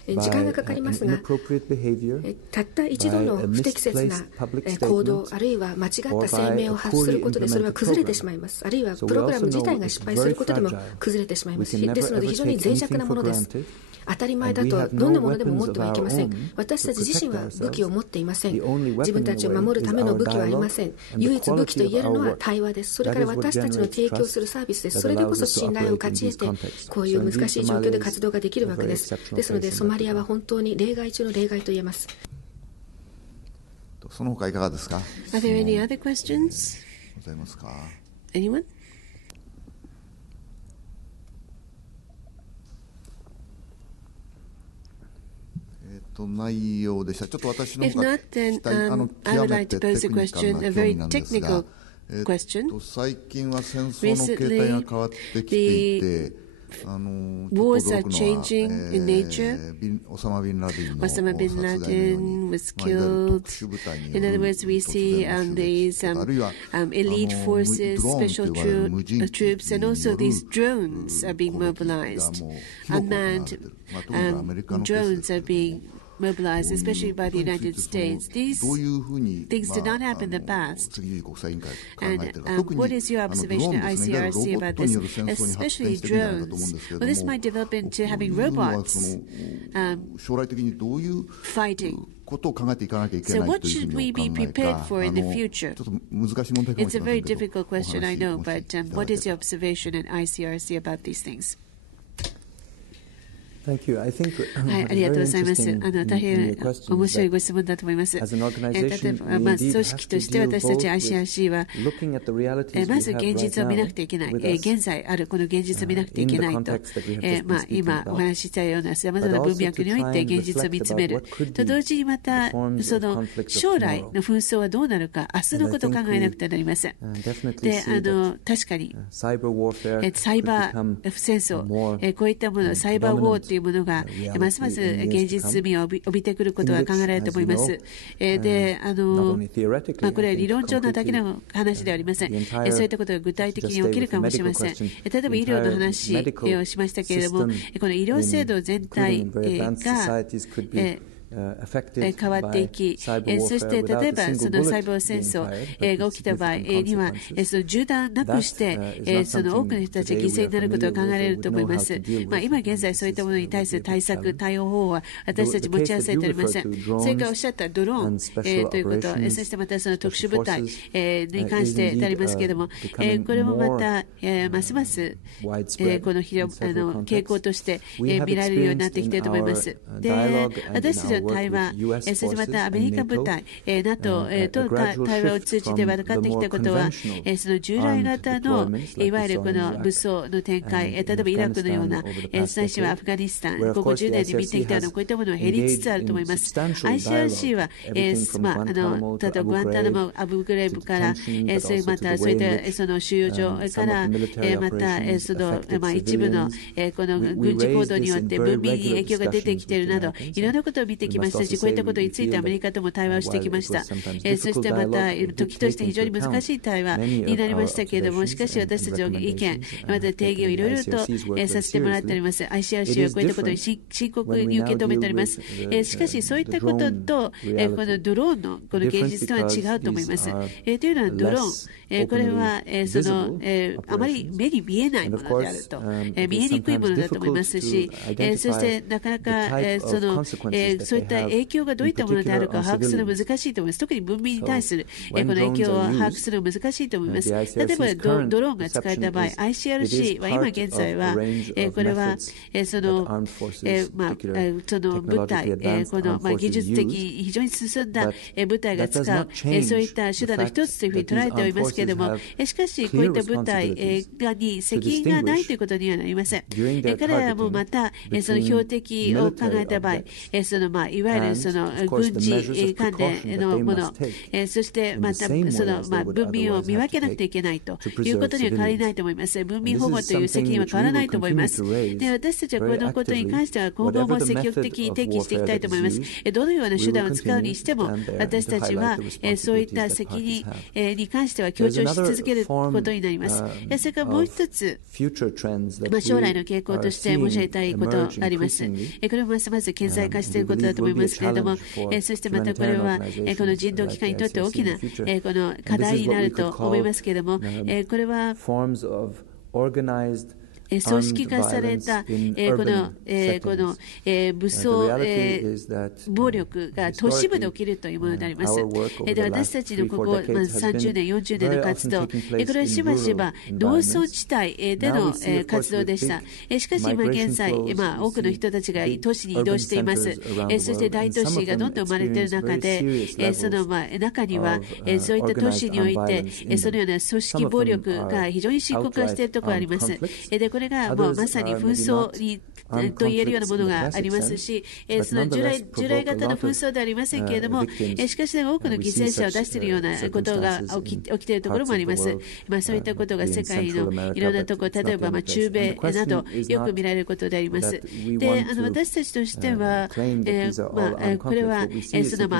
時間がかかりますが、たった一度の不適切な行動、あるいは間違った声明を発することでそれは崩れてしまいます。あるいはプログラム自体が失敗することでも崩れてしまいます。ですので非常に脆弱なものです。当たり前だとどんなものでも持ってはいけません。私たち自身は武器を持っていません。自分たちを守るための武器はありません。唯一武器と言えるのは対話です。それから私たちの提供するサービスです。それでこそ信頼を勝ち得て、こういう難しい状況で活動ができるわけです。ですのでソマリアは本当に例外中の例外と言えます。その他いかがですか。Are there any other questions? ございますか。 Anyone? 内容でした。ちょっと私の方が If not, then I would like to pose a question, a very technical question. 最近は戦争の形態が変わってきていて、Wars are changing in nature. オサマ・ビンラディンの Osama bin Laden was killed. In other words, we see these elite forces, special troops, and also these drones are being mobilized. Unmanned drones are being mobilized, especially by the United States. These things did not happen in the past. And what is your observation at ICRC about this, especially drones? Well, this might develop into having robots fighting. So what should we be prepared for in the future? It's a very difficult question, I know, but what is your observation at ICRC about these things?はい、ありがとうございます。大変面白いご質問だと思います。例えば、組織として私たち ICRC は、まず現実を見なくてはいけない。現在あるこの現実を見なくてはいけないと。今お話ししたような様々な文脈において現実を見つめる。と同時にまた、その将来の紛争はどうなるか、明日のことを考えなくてはなりません。で、確かに、サイバー戦争、こういったもの、サイバーウォーというものがますます現実味を帯びてくることが考えられると思います。で、これは理論上なだけの話ではありません。そういったことが具体的に起きるかもしれません。例えば医療の話をしましたけれども、この医療制度全体が変わっていき、そして例えばそのサイバー戦争が起きた場合には、その銃弾なくしてその多くの人たちが犠牲になることが考えられると思います。今現在そういったものに対する対策、対応方法は私たち持ち合わせておりません。それからおっしゃったドローンということ、そしてまたその特殊部隊に関してでありますけれども、これもまたますますこの傾向として見られるようになってきていると思います。で、私たちの対話、そしてまたアメリカ部隊、NATO と対話を通じて分かってきたことは、その従来型のいわゆるこの武装の展開、例えばイラクのような、ないしはアフガニスタン、ここ10年で見てきたようなこういったものは減りつつあると思います。ICRC は、例えばグアンタナモ、アブグレイブから、またそういったその収容所から、またその一部のこの軍事行動によって文民に影響が出てきているなど、いろんなことを見てきましたし、こういったことについてアメリカとも対話をしてきました。そしてまた時として非常に難しい対話になりましたけれども、しかし私たちの意見、また提言をいろいろとさせてもらっております。ICRC はこういったことに深刻に受け止めております。しかしそういったこととこのドローンのこの現実とは違うと思います。というのはドローン、これはそのあまり目に見えないものであると、見えにくいものだと思いますし、そしてなかなかそういった影響がどういったものであるかを把握するのは難しいと思います。特に文民に対するこの影響を把握するのは難しいと思います。例えばドローンが使えた場合、ICRC は今現在はこれはその部隊、この技術的に非常に進んだ部隊が使うそういった手段の一つというふうに捉えておりますけれども、しかしこういった部隊に責任がないということにはなりません。彼らもまたその標的を考えた場合、そのいわゆるその軍事関連のもの、そしてまたその文民を見分けなくてはいけないということには変わりないと思います。文民保護という責任は変わらないと思います。で、私たちはこのことに関しては今後も積極的に提起していきたいと思います。どのような手段を使うにしても、私たちはそういった責任に関しては強調し続けることになります。それからもう一つ、将来の傾向として申し上げたいことがあります。これもまず顕在化していることだと思いますけれども、そしてまたこれはこの人道機関にとって大きなこの課題になると思いますけれども、これは組織化されたこの武装暴力が都市部で起きるというものであります。で、私たちのここ30年、40年の活動、これはしばしば農村地帯での活動でした。しかし今現在、多くの人たちが都市に移動しています。そして大都市がどんどん生まれている中で、その中にはそういった都市においてそのような組織暴力が非常に深刻化しているところがあります。で、これがもうまさに紛争にと言えるようなものがありますし、その従来型の紛争ではありませんけれども、しかし多くの犠牲者を出しているようなことが起きているところもあります。そういったことが世界のいろんなところ、例えば中米などよく見られることであります。で、私たちとしては、これは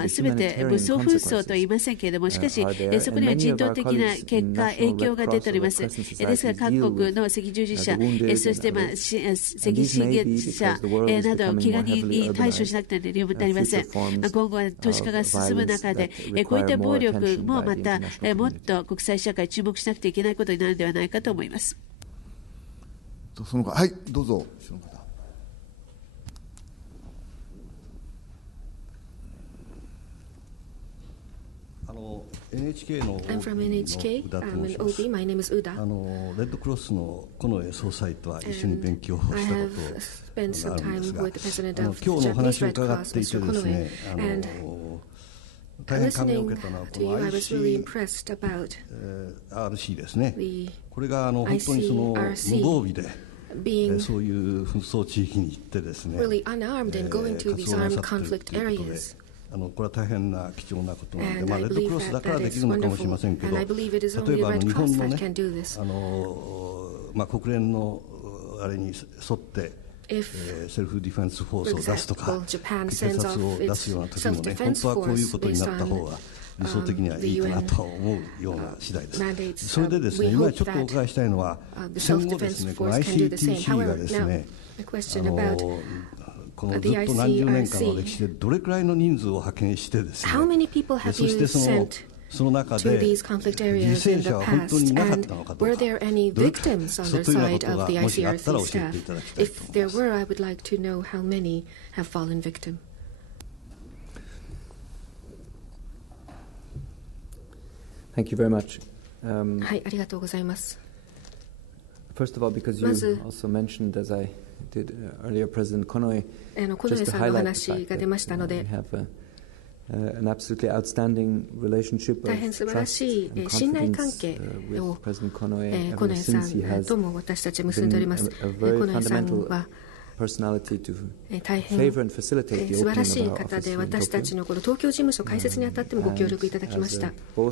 すべて武装紛争とは言いませんけれども、しかしそこには人道的な結果、影響が出ております。ですから各国の赤十字社、そして赤新月社など気軽に対処しなくてはなりません。今後は都市化が進む中で、こういった暴力もまたもっと国際社会注目しなくてはいけないことになるのではないかと思います。はい、どうぞ。NHK の I'm from NHK. I'm an OB. My name is Uda. レッドクロスの近衛総裁とは一緒に勉強したことがあるんですが、今日のお話を伺っていてですね、大変感銘を受けたのはこの ICRC ですね。これが本当にその無防備でそういう紛争地域に行ってですね、活動なさっているということで。これは大変な貴重なことなので、レッドクロスだからできるのかもしれませんけど、例えば日本のね、国連のあれに沿ってセルフディフェンスフォースを出すとか、警察を出すような時もね、本当はこういうことになった方が理想的にはいいかなと思うような次第です。それでですね、今ちょっとお伺いしたいのは、戦後ですね、この ICTC がですね、このずっと何十年間の歴史でどれくらいの人数を派遣してですね、そしてその中で犠牲者は本当にいなかったのかどうか、どれくらいのことがもしあったら教えていただきたいと思います。Thank you very much. はい、ありがとうございます。First of all, because you also mentioned, as I did earlier, President Konoe, コノエさんの話が出ましたので、an absolutely outstanding relationship of 大変素晴らしい信頼関係をコノエさんとも私たちは結んでおります。コノエさんは大変素晴らしい方で、私たちのこの東京事務所開設にあたってもご協力いただきました。日本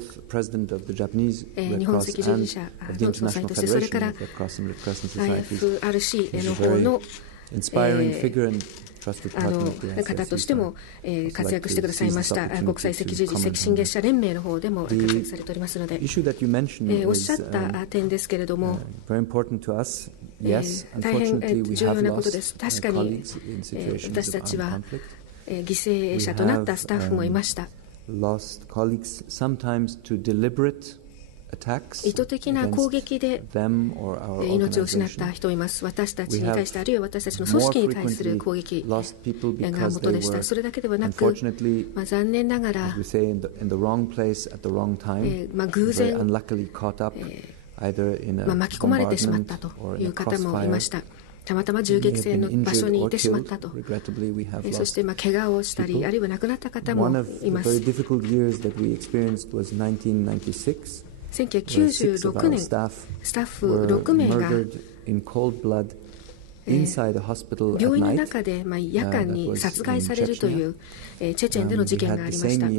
赤十字社の総裁として、それから ICRC の方の方としても活躍してくださいました国際赤十字赤新月社連盟の方でも活躍されておりますので、おっしゃった点ですけれども、大変重要なことです。確かに私たちは犠牲者となったスタッフもいました。意図的な攻撃で命を失った人います。私たちに対して、あるいは私たちの組織に対する攻撃が元でした。それだけではなく、残念ながら偶然巻き込まれてしまったという方もいました。たまたま銃撃戦の場所にいてしまったと、そして怪我をしたり、あるいは亡くなった方もいます。1996年、スタッフ6名が病院の中で夜間に殺害されるというチェチェンでの事件がありました。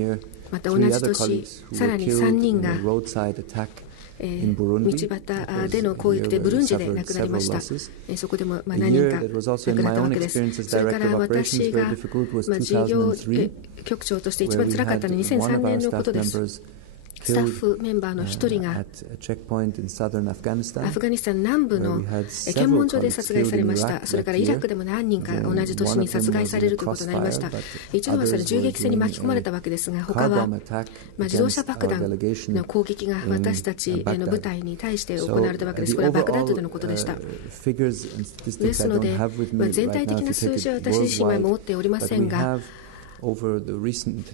また同じ年、さらに3人が道端での攻撃でブルンジで亡くなりました。そこでも何人か亡くなったわけです。それから私が事業局長として一番辛かったのは2003年のことです。スタッフメンバーの一人がアフガニスタン南部の検問所で殺害されました。それからイラクでも何人か同じ年に殺害されるということになりました。一度はそれ銃撃戦に巻き込まれたわけですが、他は自動車爆弾の攻撃が私たちの部隊に対して行われたわけです。これはバグダッドでのことでした。ですので、全体的な数字は私自身は持っておりませんが、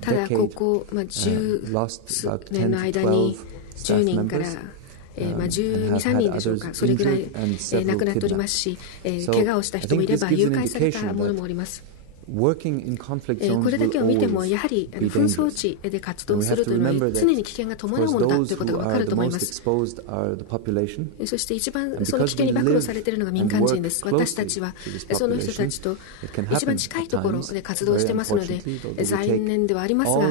ただここ10年の間に10人から12、13人でしょうか、それぐらい亡くなっておりますし、怪我をした人もいれば誘拐された者もおります。これだけを見ても、やはり紛争地で活動するというのは常に危険が伴うものだということが分かると思います。そして一番その危険に暴露されているのが民間人です。私たちはその人たちと一番近いところで活動していますので、残念ではありますが、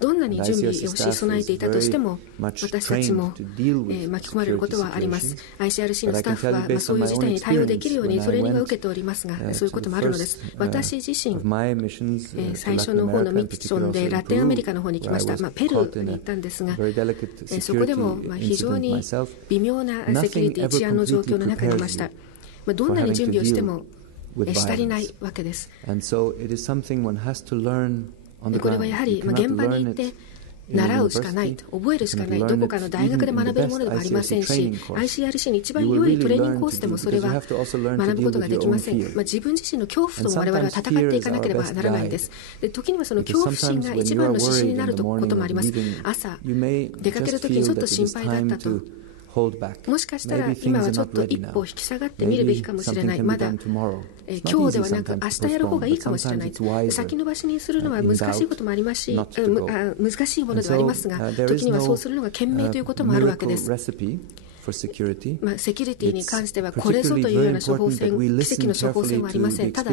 どんなに準備をし備えていたとしても、私たちも巻き込まれることはあります。 ICRC のスタッフはそういう事態に対応できるようにトレーニングを受けておりますが、そういうこともあるのです。私自身、最初の方のミッションでラテンアメリカの方に行きました。ペルーに行ったんですが、そこでも非常に微妙なセキュリティ治安の状況の中にいました。どんなに準備をしてもし足りないわけです。これはやはり現場に行って習うしかない、覚えるしかない、どこかの大学で学べるものではありませんし、 ICRC に一番良いトレーニングコースでもそれは学ぶことができません。自分自身の恐怖とも我々は戦っていかなければならないんです。時にはその恐怖心が一番の指針になることもあります。朝出かけるときにちょっと心配だったと、もしかしたら今はちょっと一歩引き下がってみるべきかもしれない、まだ今日ではなく明日やる方がいいかもしれない、先延ばしにするのは難しいこともありますし、難しいものではありますが、時にはそうするのが賢明ということもあるわけです。セキュリティに関してはこれぞというような処方箋、奇跡の処方箋はありません。ただ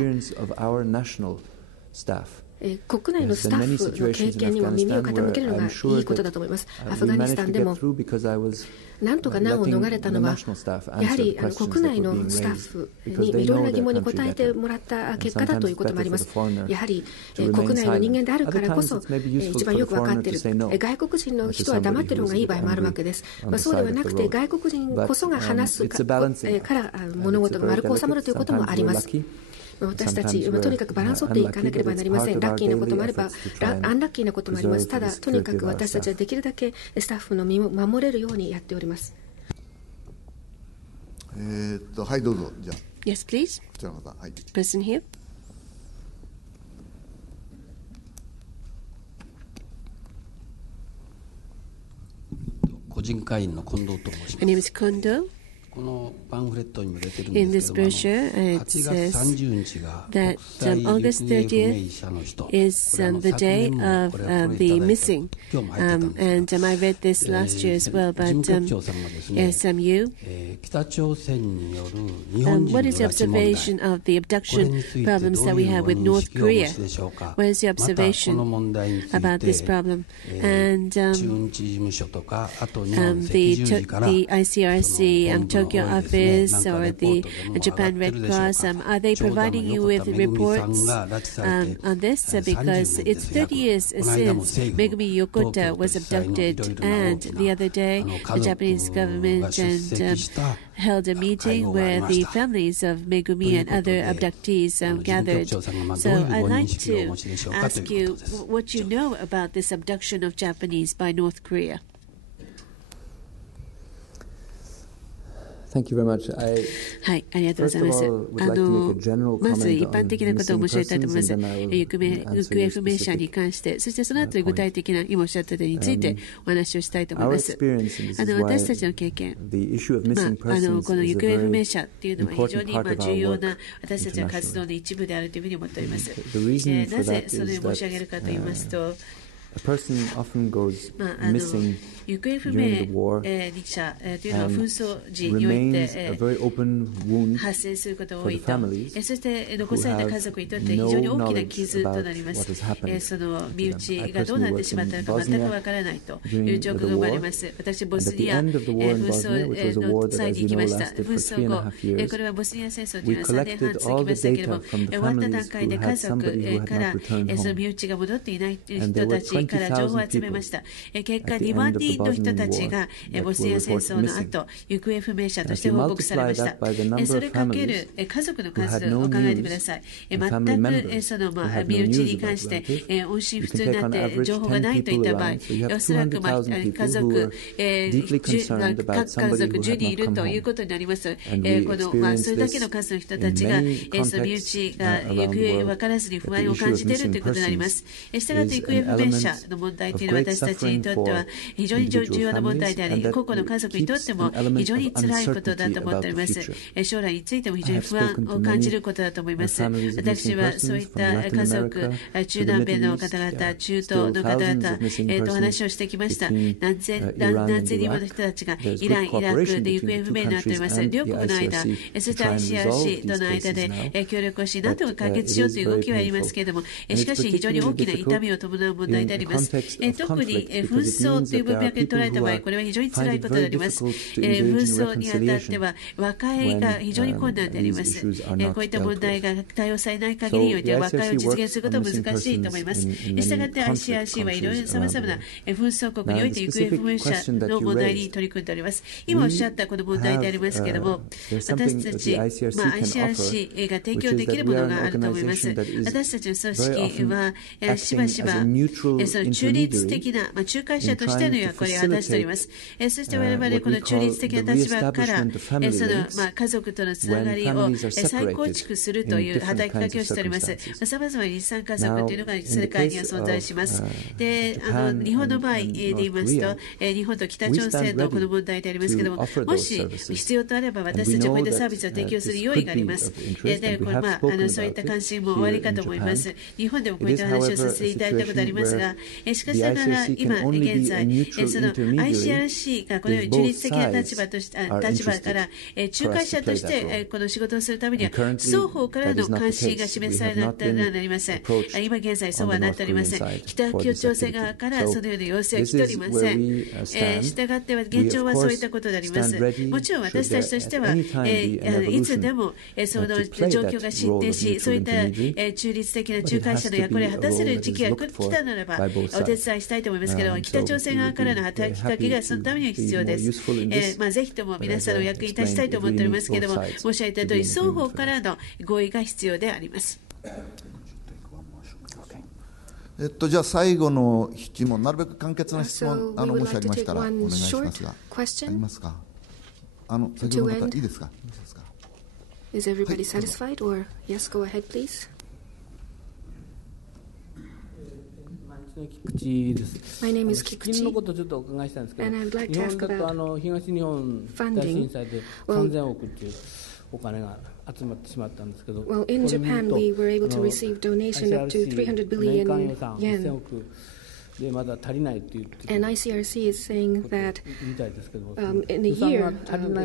国内のスタッフの経験にも耳を傾けるのがいいことだと思います。アフガニスタンでもなんとか難を逃れたのは、やはり国内のスタッフにいろいろな疑問に答えてもらった結果だということもあります。やはり国内の人間であるからこそ一番よく分かっている。外国人の人は黙っている方がいい場合もあるわけです。そうではなくて、外国人こそが話すから物事が丸く収まるということもあります。私たち、とにかくバランスを取っていかなければなりません。ラッキーなこともあれば、アンラッキーなこともあります。ただ、とにかく私たちはできるだけスタッフの身を守れるようにやっております。はい、どうぞ。じゃあ。Yes, please. こちらの方。はい。Person here. 個人会員の近藤と申します。My name is Kondo. このパンフレットにも出てるん In で this すけども、 brochure, 8 it 月 says 30日が国 that 際 August 行方不明 30th 者の人、 is これ the 昨 day 年も of これはこれいただい the て missing. 今日も入ってたんです And I read this last year as well, 事務 but 局長さんがですね、SMU, 北朝鮮による日本人 what の is your 拉致問題、 observation of the これ abduction について problems ど that う we いう have ご with 認 North 識をお持 Korea? ちでしょうか。 What is your またこ observation の問題について about this problem? And 駐日事務所とか、あと日本赤十字から the ICRC その Tokyo 本部の多いですね、 office なんか or レポー the トでも Japan 上がって Red るでしょう Cross, か。 are they ちょうど providing you 横 with 田めぐみさん reports が拉致されて on this? 30 Because 年 it's です。 30 years この間も since 政府 Megumi Yokota 東京都 was 主催のいろい abducted, ろな大 and き the な other day 家 the 族 Japanese が government 出席した held a 会 meeting 合があり where ま the した。 families of と Megumi いう and ことで、 other abductees 事務局 gathered. 長さんがどう So いう I'd ご認 like 識をお to 持ちでしょうかとい ask う you ことです。 what you know about this abduction of Japanese by North Korea. Thank you very much. はい、ありがとうございます。まず一般的なことを申し上げたいと思います。行方不明者に関して、そしてその後で具体的な今おっしゃった点についてお話をしたいと思います。私たちの経験、この行方不明者っていうのは非常に重要な私たちの活動の一部であるというふうに思っております。なぜそれを申し上げるかと言いますと、行方不明者というのは紛争時において発生することが多いと、そして残された家族にとって非常に大きな傷となります。その身内がどうなってしまったのか全くわからないという状況が生まれます。私、ボスニア紛争の際に行きました。紛争後、これはボスニア戦争というのは3年半続きましたけれども、終わった段階で家族からその身内が戻っていない人たちから情報を集めました。結果、2万人の人たちがボスニア戦争の後、行方不明者として報告されました。それかける家族の数を考えてください。全くその身内に関して音信不通になって情報がないといった場合、おそらく家族、各家族10人いるということになります。それだけの数の人たちがその身内が行方分からずに不安を感じているということになります。したがって行方不明者の問題というのは私たちにとっては非常に重要な問題であり、個々の家族にとっても非常に辛いことだと思っております。将来についても非常に不安を感じることだと思います。私はそういった家族、中南米の方々、中東の方々と話をしてきました。何千人もの人たちがイラン、イラクで行方不明になっております。両国の間、そして ICRC との間で協力をし、何とか解決しようという動きはありますけれども、しかし非常に大きな痛みを伴う問題であります。特に紛争という文脈に捉えた場合、これは非常に辛いことであります。紛争にあたっては和解が非常に困難であります。こういった問題が対応されない限りにおいて和解を実現することは難しいと思います。したがって ICRC はいろいろさまざまな紛争国において行方不明者の問題に取り組んでおります。今おっしゃったこの問題でありますけれども、私たち、ICRC が提供できるものがあると思います。私たちの組織はしばしばその中立的な、仲介者としての役割を果たしております。そして我々この中立的な立場からその家族とのつながりを再構築するという働きかけをしております。さまざまな日産家族というのが世界には存在します。で、日本の場合で言いますと、日本と北朝鮮のこの問題でありますけれども、もし必要とあれば私たちはこういったサービスを提供する用意があります。で、これそういった関心もおありかと思います。日本でもこういった話をさせていただいたことありますが、しかしながら今現在その ICRC がこのように中立的な立場から仲介者としてこの仕事をするためには双方からの関心が示されなければなりません。今現在そうはなっておりません。北朝鮮側からそのような要請は来ておりません。したがっては現状はそういったことであります。もちろん私たちとしてはいつでもその状況が進展し、そういった中立的な仲介者の役割を果たせる時期が来たならばお手伝いしたいと思いますけど、北朝鮮側からの働きかけがそのためには必要です。ぜひとも皆さんのお役に立ちたいと思っておりますけれども、申し上げた通り、双方からの合意が必要であります。じゃあ最後の質問、なるべく簡潔な質問、もしありましたらお願いしますが、ありますか？先ほどの方、いいですか？Is everybody satisfied? Or yes, go ahead, please. 菊池です。 My name is Kikuchi. 資金のことをちょっとお伺いしたいんですけど、 And I'd like 日 to 本 ask だ about と東日本大震災で3000億というお金が集まってしまったんですけど、 Well, in Japan, we were able to receive donation up to 300 billion 年間予算 yen. 1000億でまだ足りないと言って、 And ICRC is saying that みたいですけど、 in a year,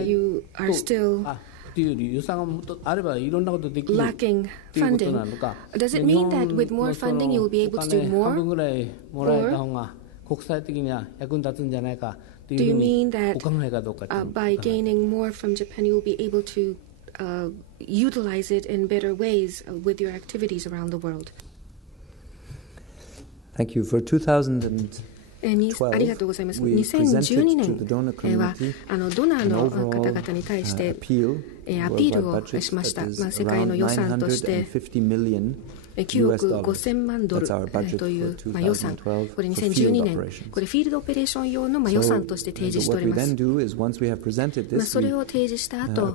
you are still というより予算がもっとあればいろんなことできる lacking ということな funding. のか、 Does it mean that with more funding you will be able to do 半分 more? ぐらいもらえた方が国際的には役に立つんじゃないかとい Do う you ふうに mean that お考えかどうか。 by gaining more from Japan, you will be able to utilize it in better ways with your activities around the world? Thank you. For 2012, ありがとうございます。 we 2012 presented to the 年 donor は community ドナー an の overall 方々に対してア appeal ピールを worldwide しました。 budget that is 世界の around 予算として950 million 9億5000万ドルという予算、これ2012年、これフィールドオペレーション用の予算として提示しております。それを提示した後、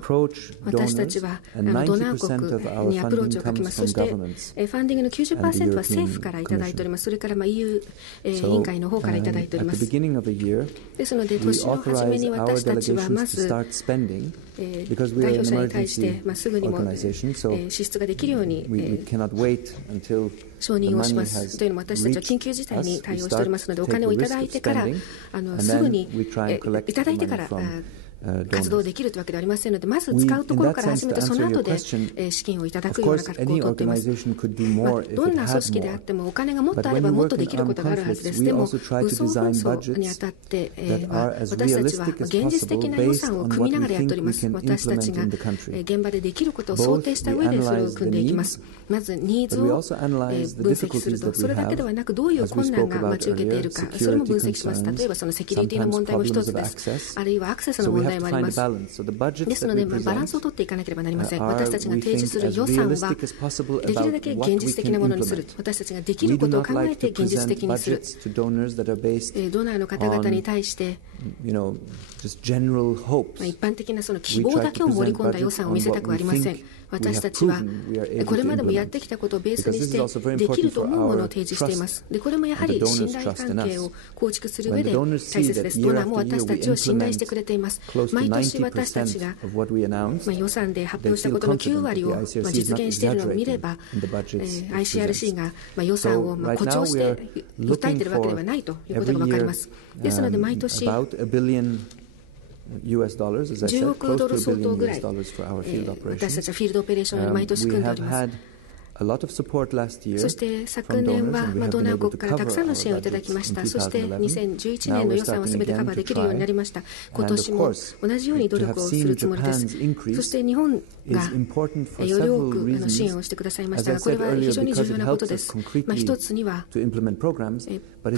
私たちはドナー国にアプローチをかけます。そしてファンディングの 90% は政府からいただいております。それから EU 委員会の方からいただいております。ですので、年の初めに私たちはまず代表者に対してすぐにも支出ができるように承認をします。というのも私たちは緊急事態に対応しておりますので、お金をいただいてからすぐにいただいてから活動できるというわけではありませんので、まず使うところから始めて、その後で資金をいただくような格好をとっています。どんな組織であってもお金がもっとあればもっとできることがあるはずです。でも武装紛争にあたって私たちは現実的な予算を組みながらやっております。私たちが現場でできることを想定した上でそれを組んでいきます。まずニーズを分析すると、それだけではなくどういう困難が待ち受けているか、それも分析します。例えばそのセキュリティの問題も一つです。あるいはアクセスの問題もあります。ですので、バランスを取っていかなければなりません。私たちが提示する予算はできるだけ現実的なものにする。私たちができることを考えて現実的にする。ドナーの方々に対して一般的なその希望だけを盛り込んだ予算を見せたくありません。私たちはこれまでもやってきたことをベースにしてできると思うものを提示しています。でこれもやはり信頼関係を構築する上で大切です。ドナーも私たちを信頼してくれています。毎年私たちが予算で発表したことの9割を実現しているのを見れば ICRC が予算を誇張して訴えているわけではないということが分かります。ですので毎年10億ドル相当ぐらい私たちはフィールドオペレーションを毎年組んでおります。そして昨年はドナー国からたくさんの支援をいただきました。そして2011年の予算をすべてカバーできるようになりました。今年も同じように努力をするつもりです。そして日本がより多く支援をしてくださいましたが、これは非常に重要なことです。一つにはプ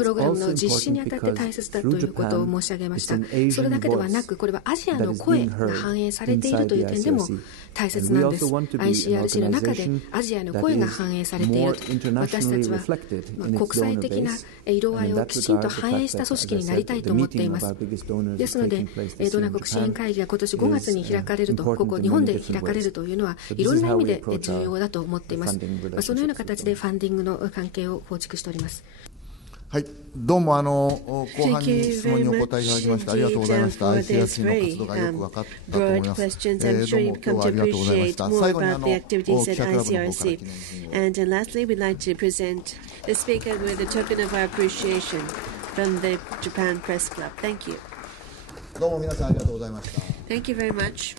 ログラムの実施にあたって大切だということを申し上げました。それだけではなく、これはアジアの声が反映されているという点でも大切なんです。ICRC の中でアジアの声が反映されている。私たちは国際的な色合いをきちんと反映した組織になりたいと思っています。ですので、ドナー国支援会議が今年5月に開かれると、ここ日本で開かれるというのはいろんな意味で重要だと思っています。そのような形でファンディングの関係を構築しております。はい、どうも後半に質問にお答えいただきましてありがとうございました。ICRC の活動がよく分かったと思います。どうも今日はありがとうございました。最後に記者クラブの方から記念に。And lastly, we'd like to present the speaker with a token of our appreciation from the Japan Press Club. Thank you. どうも皆さんありがとうございました。Thank you very much.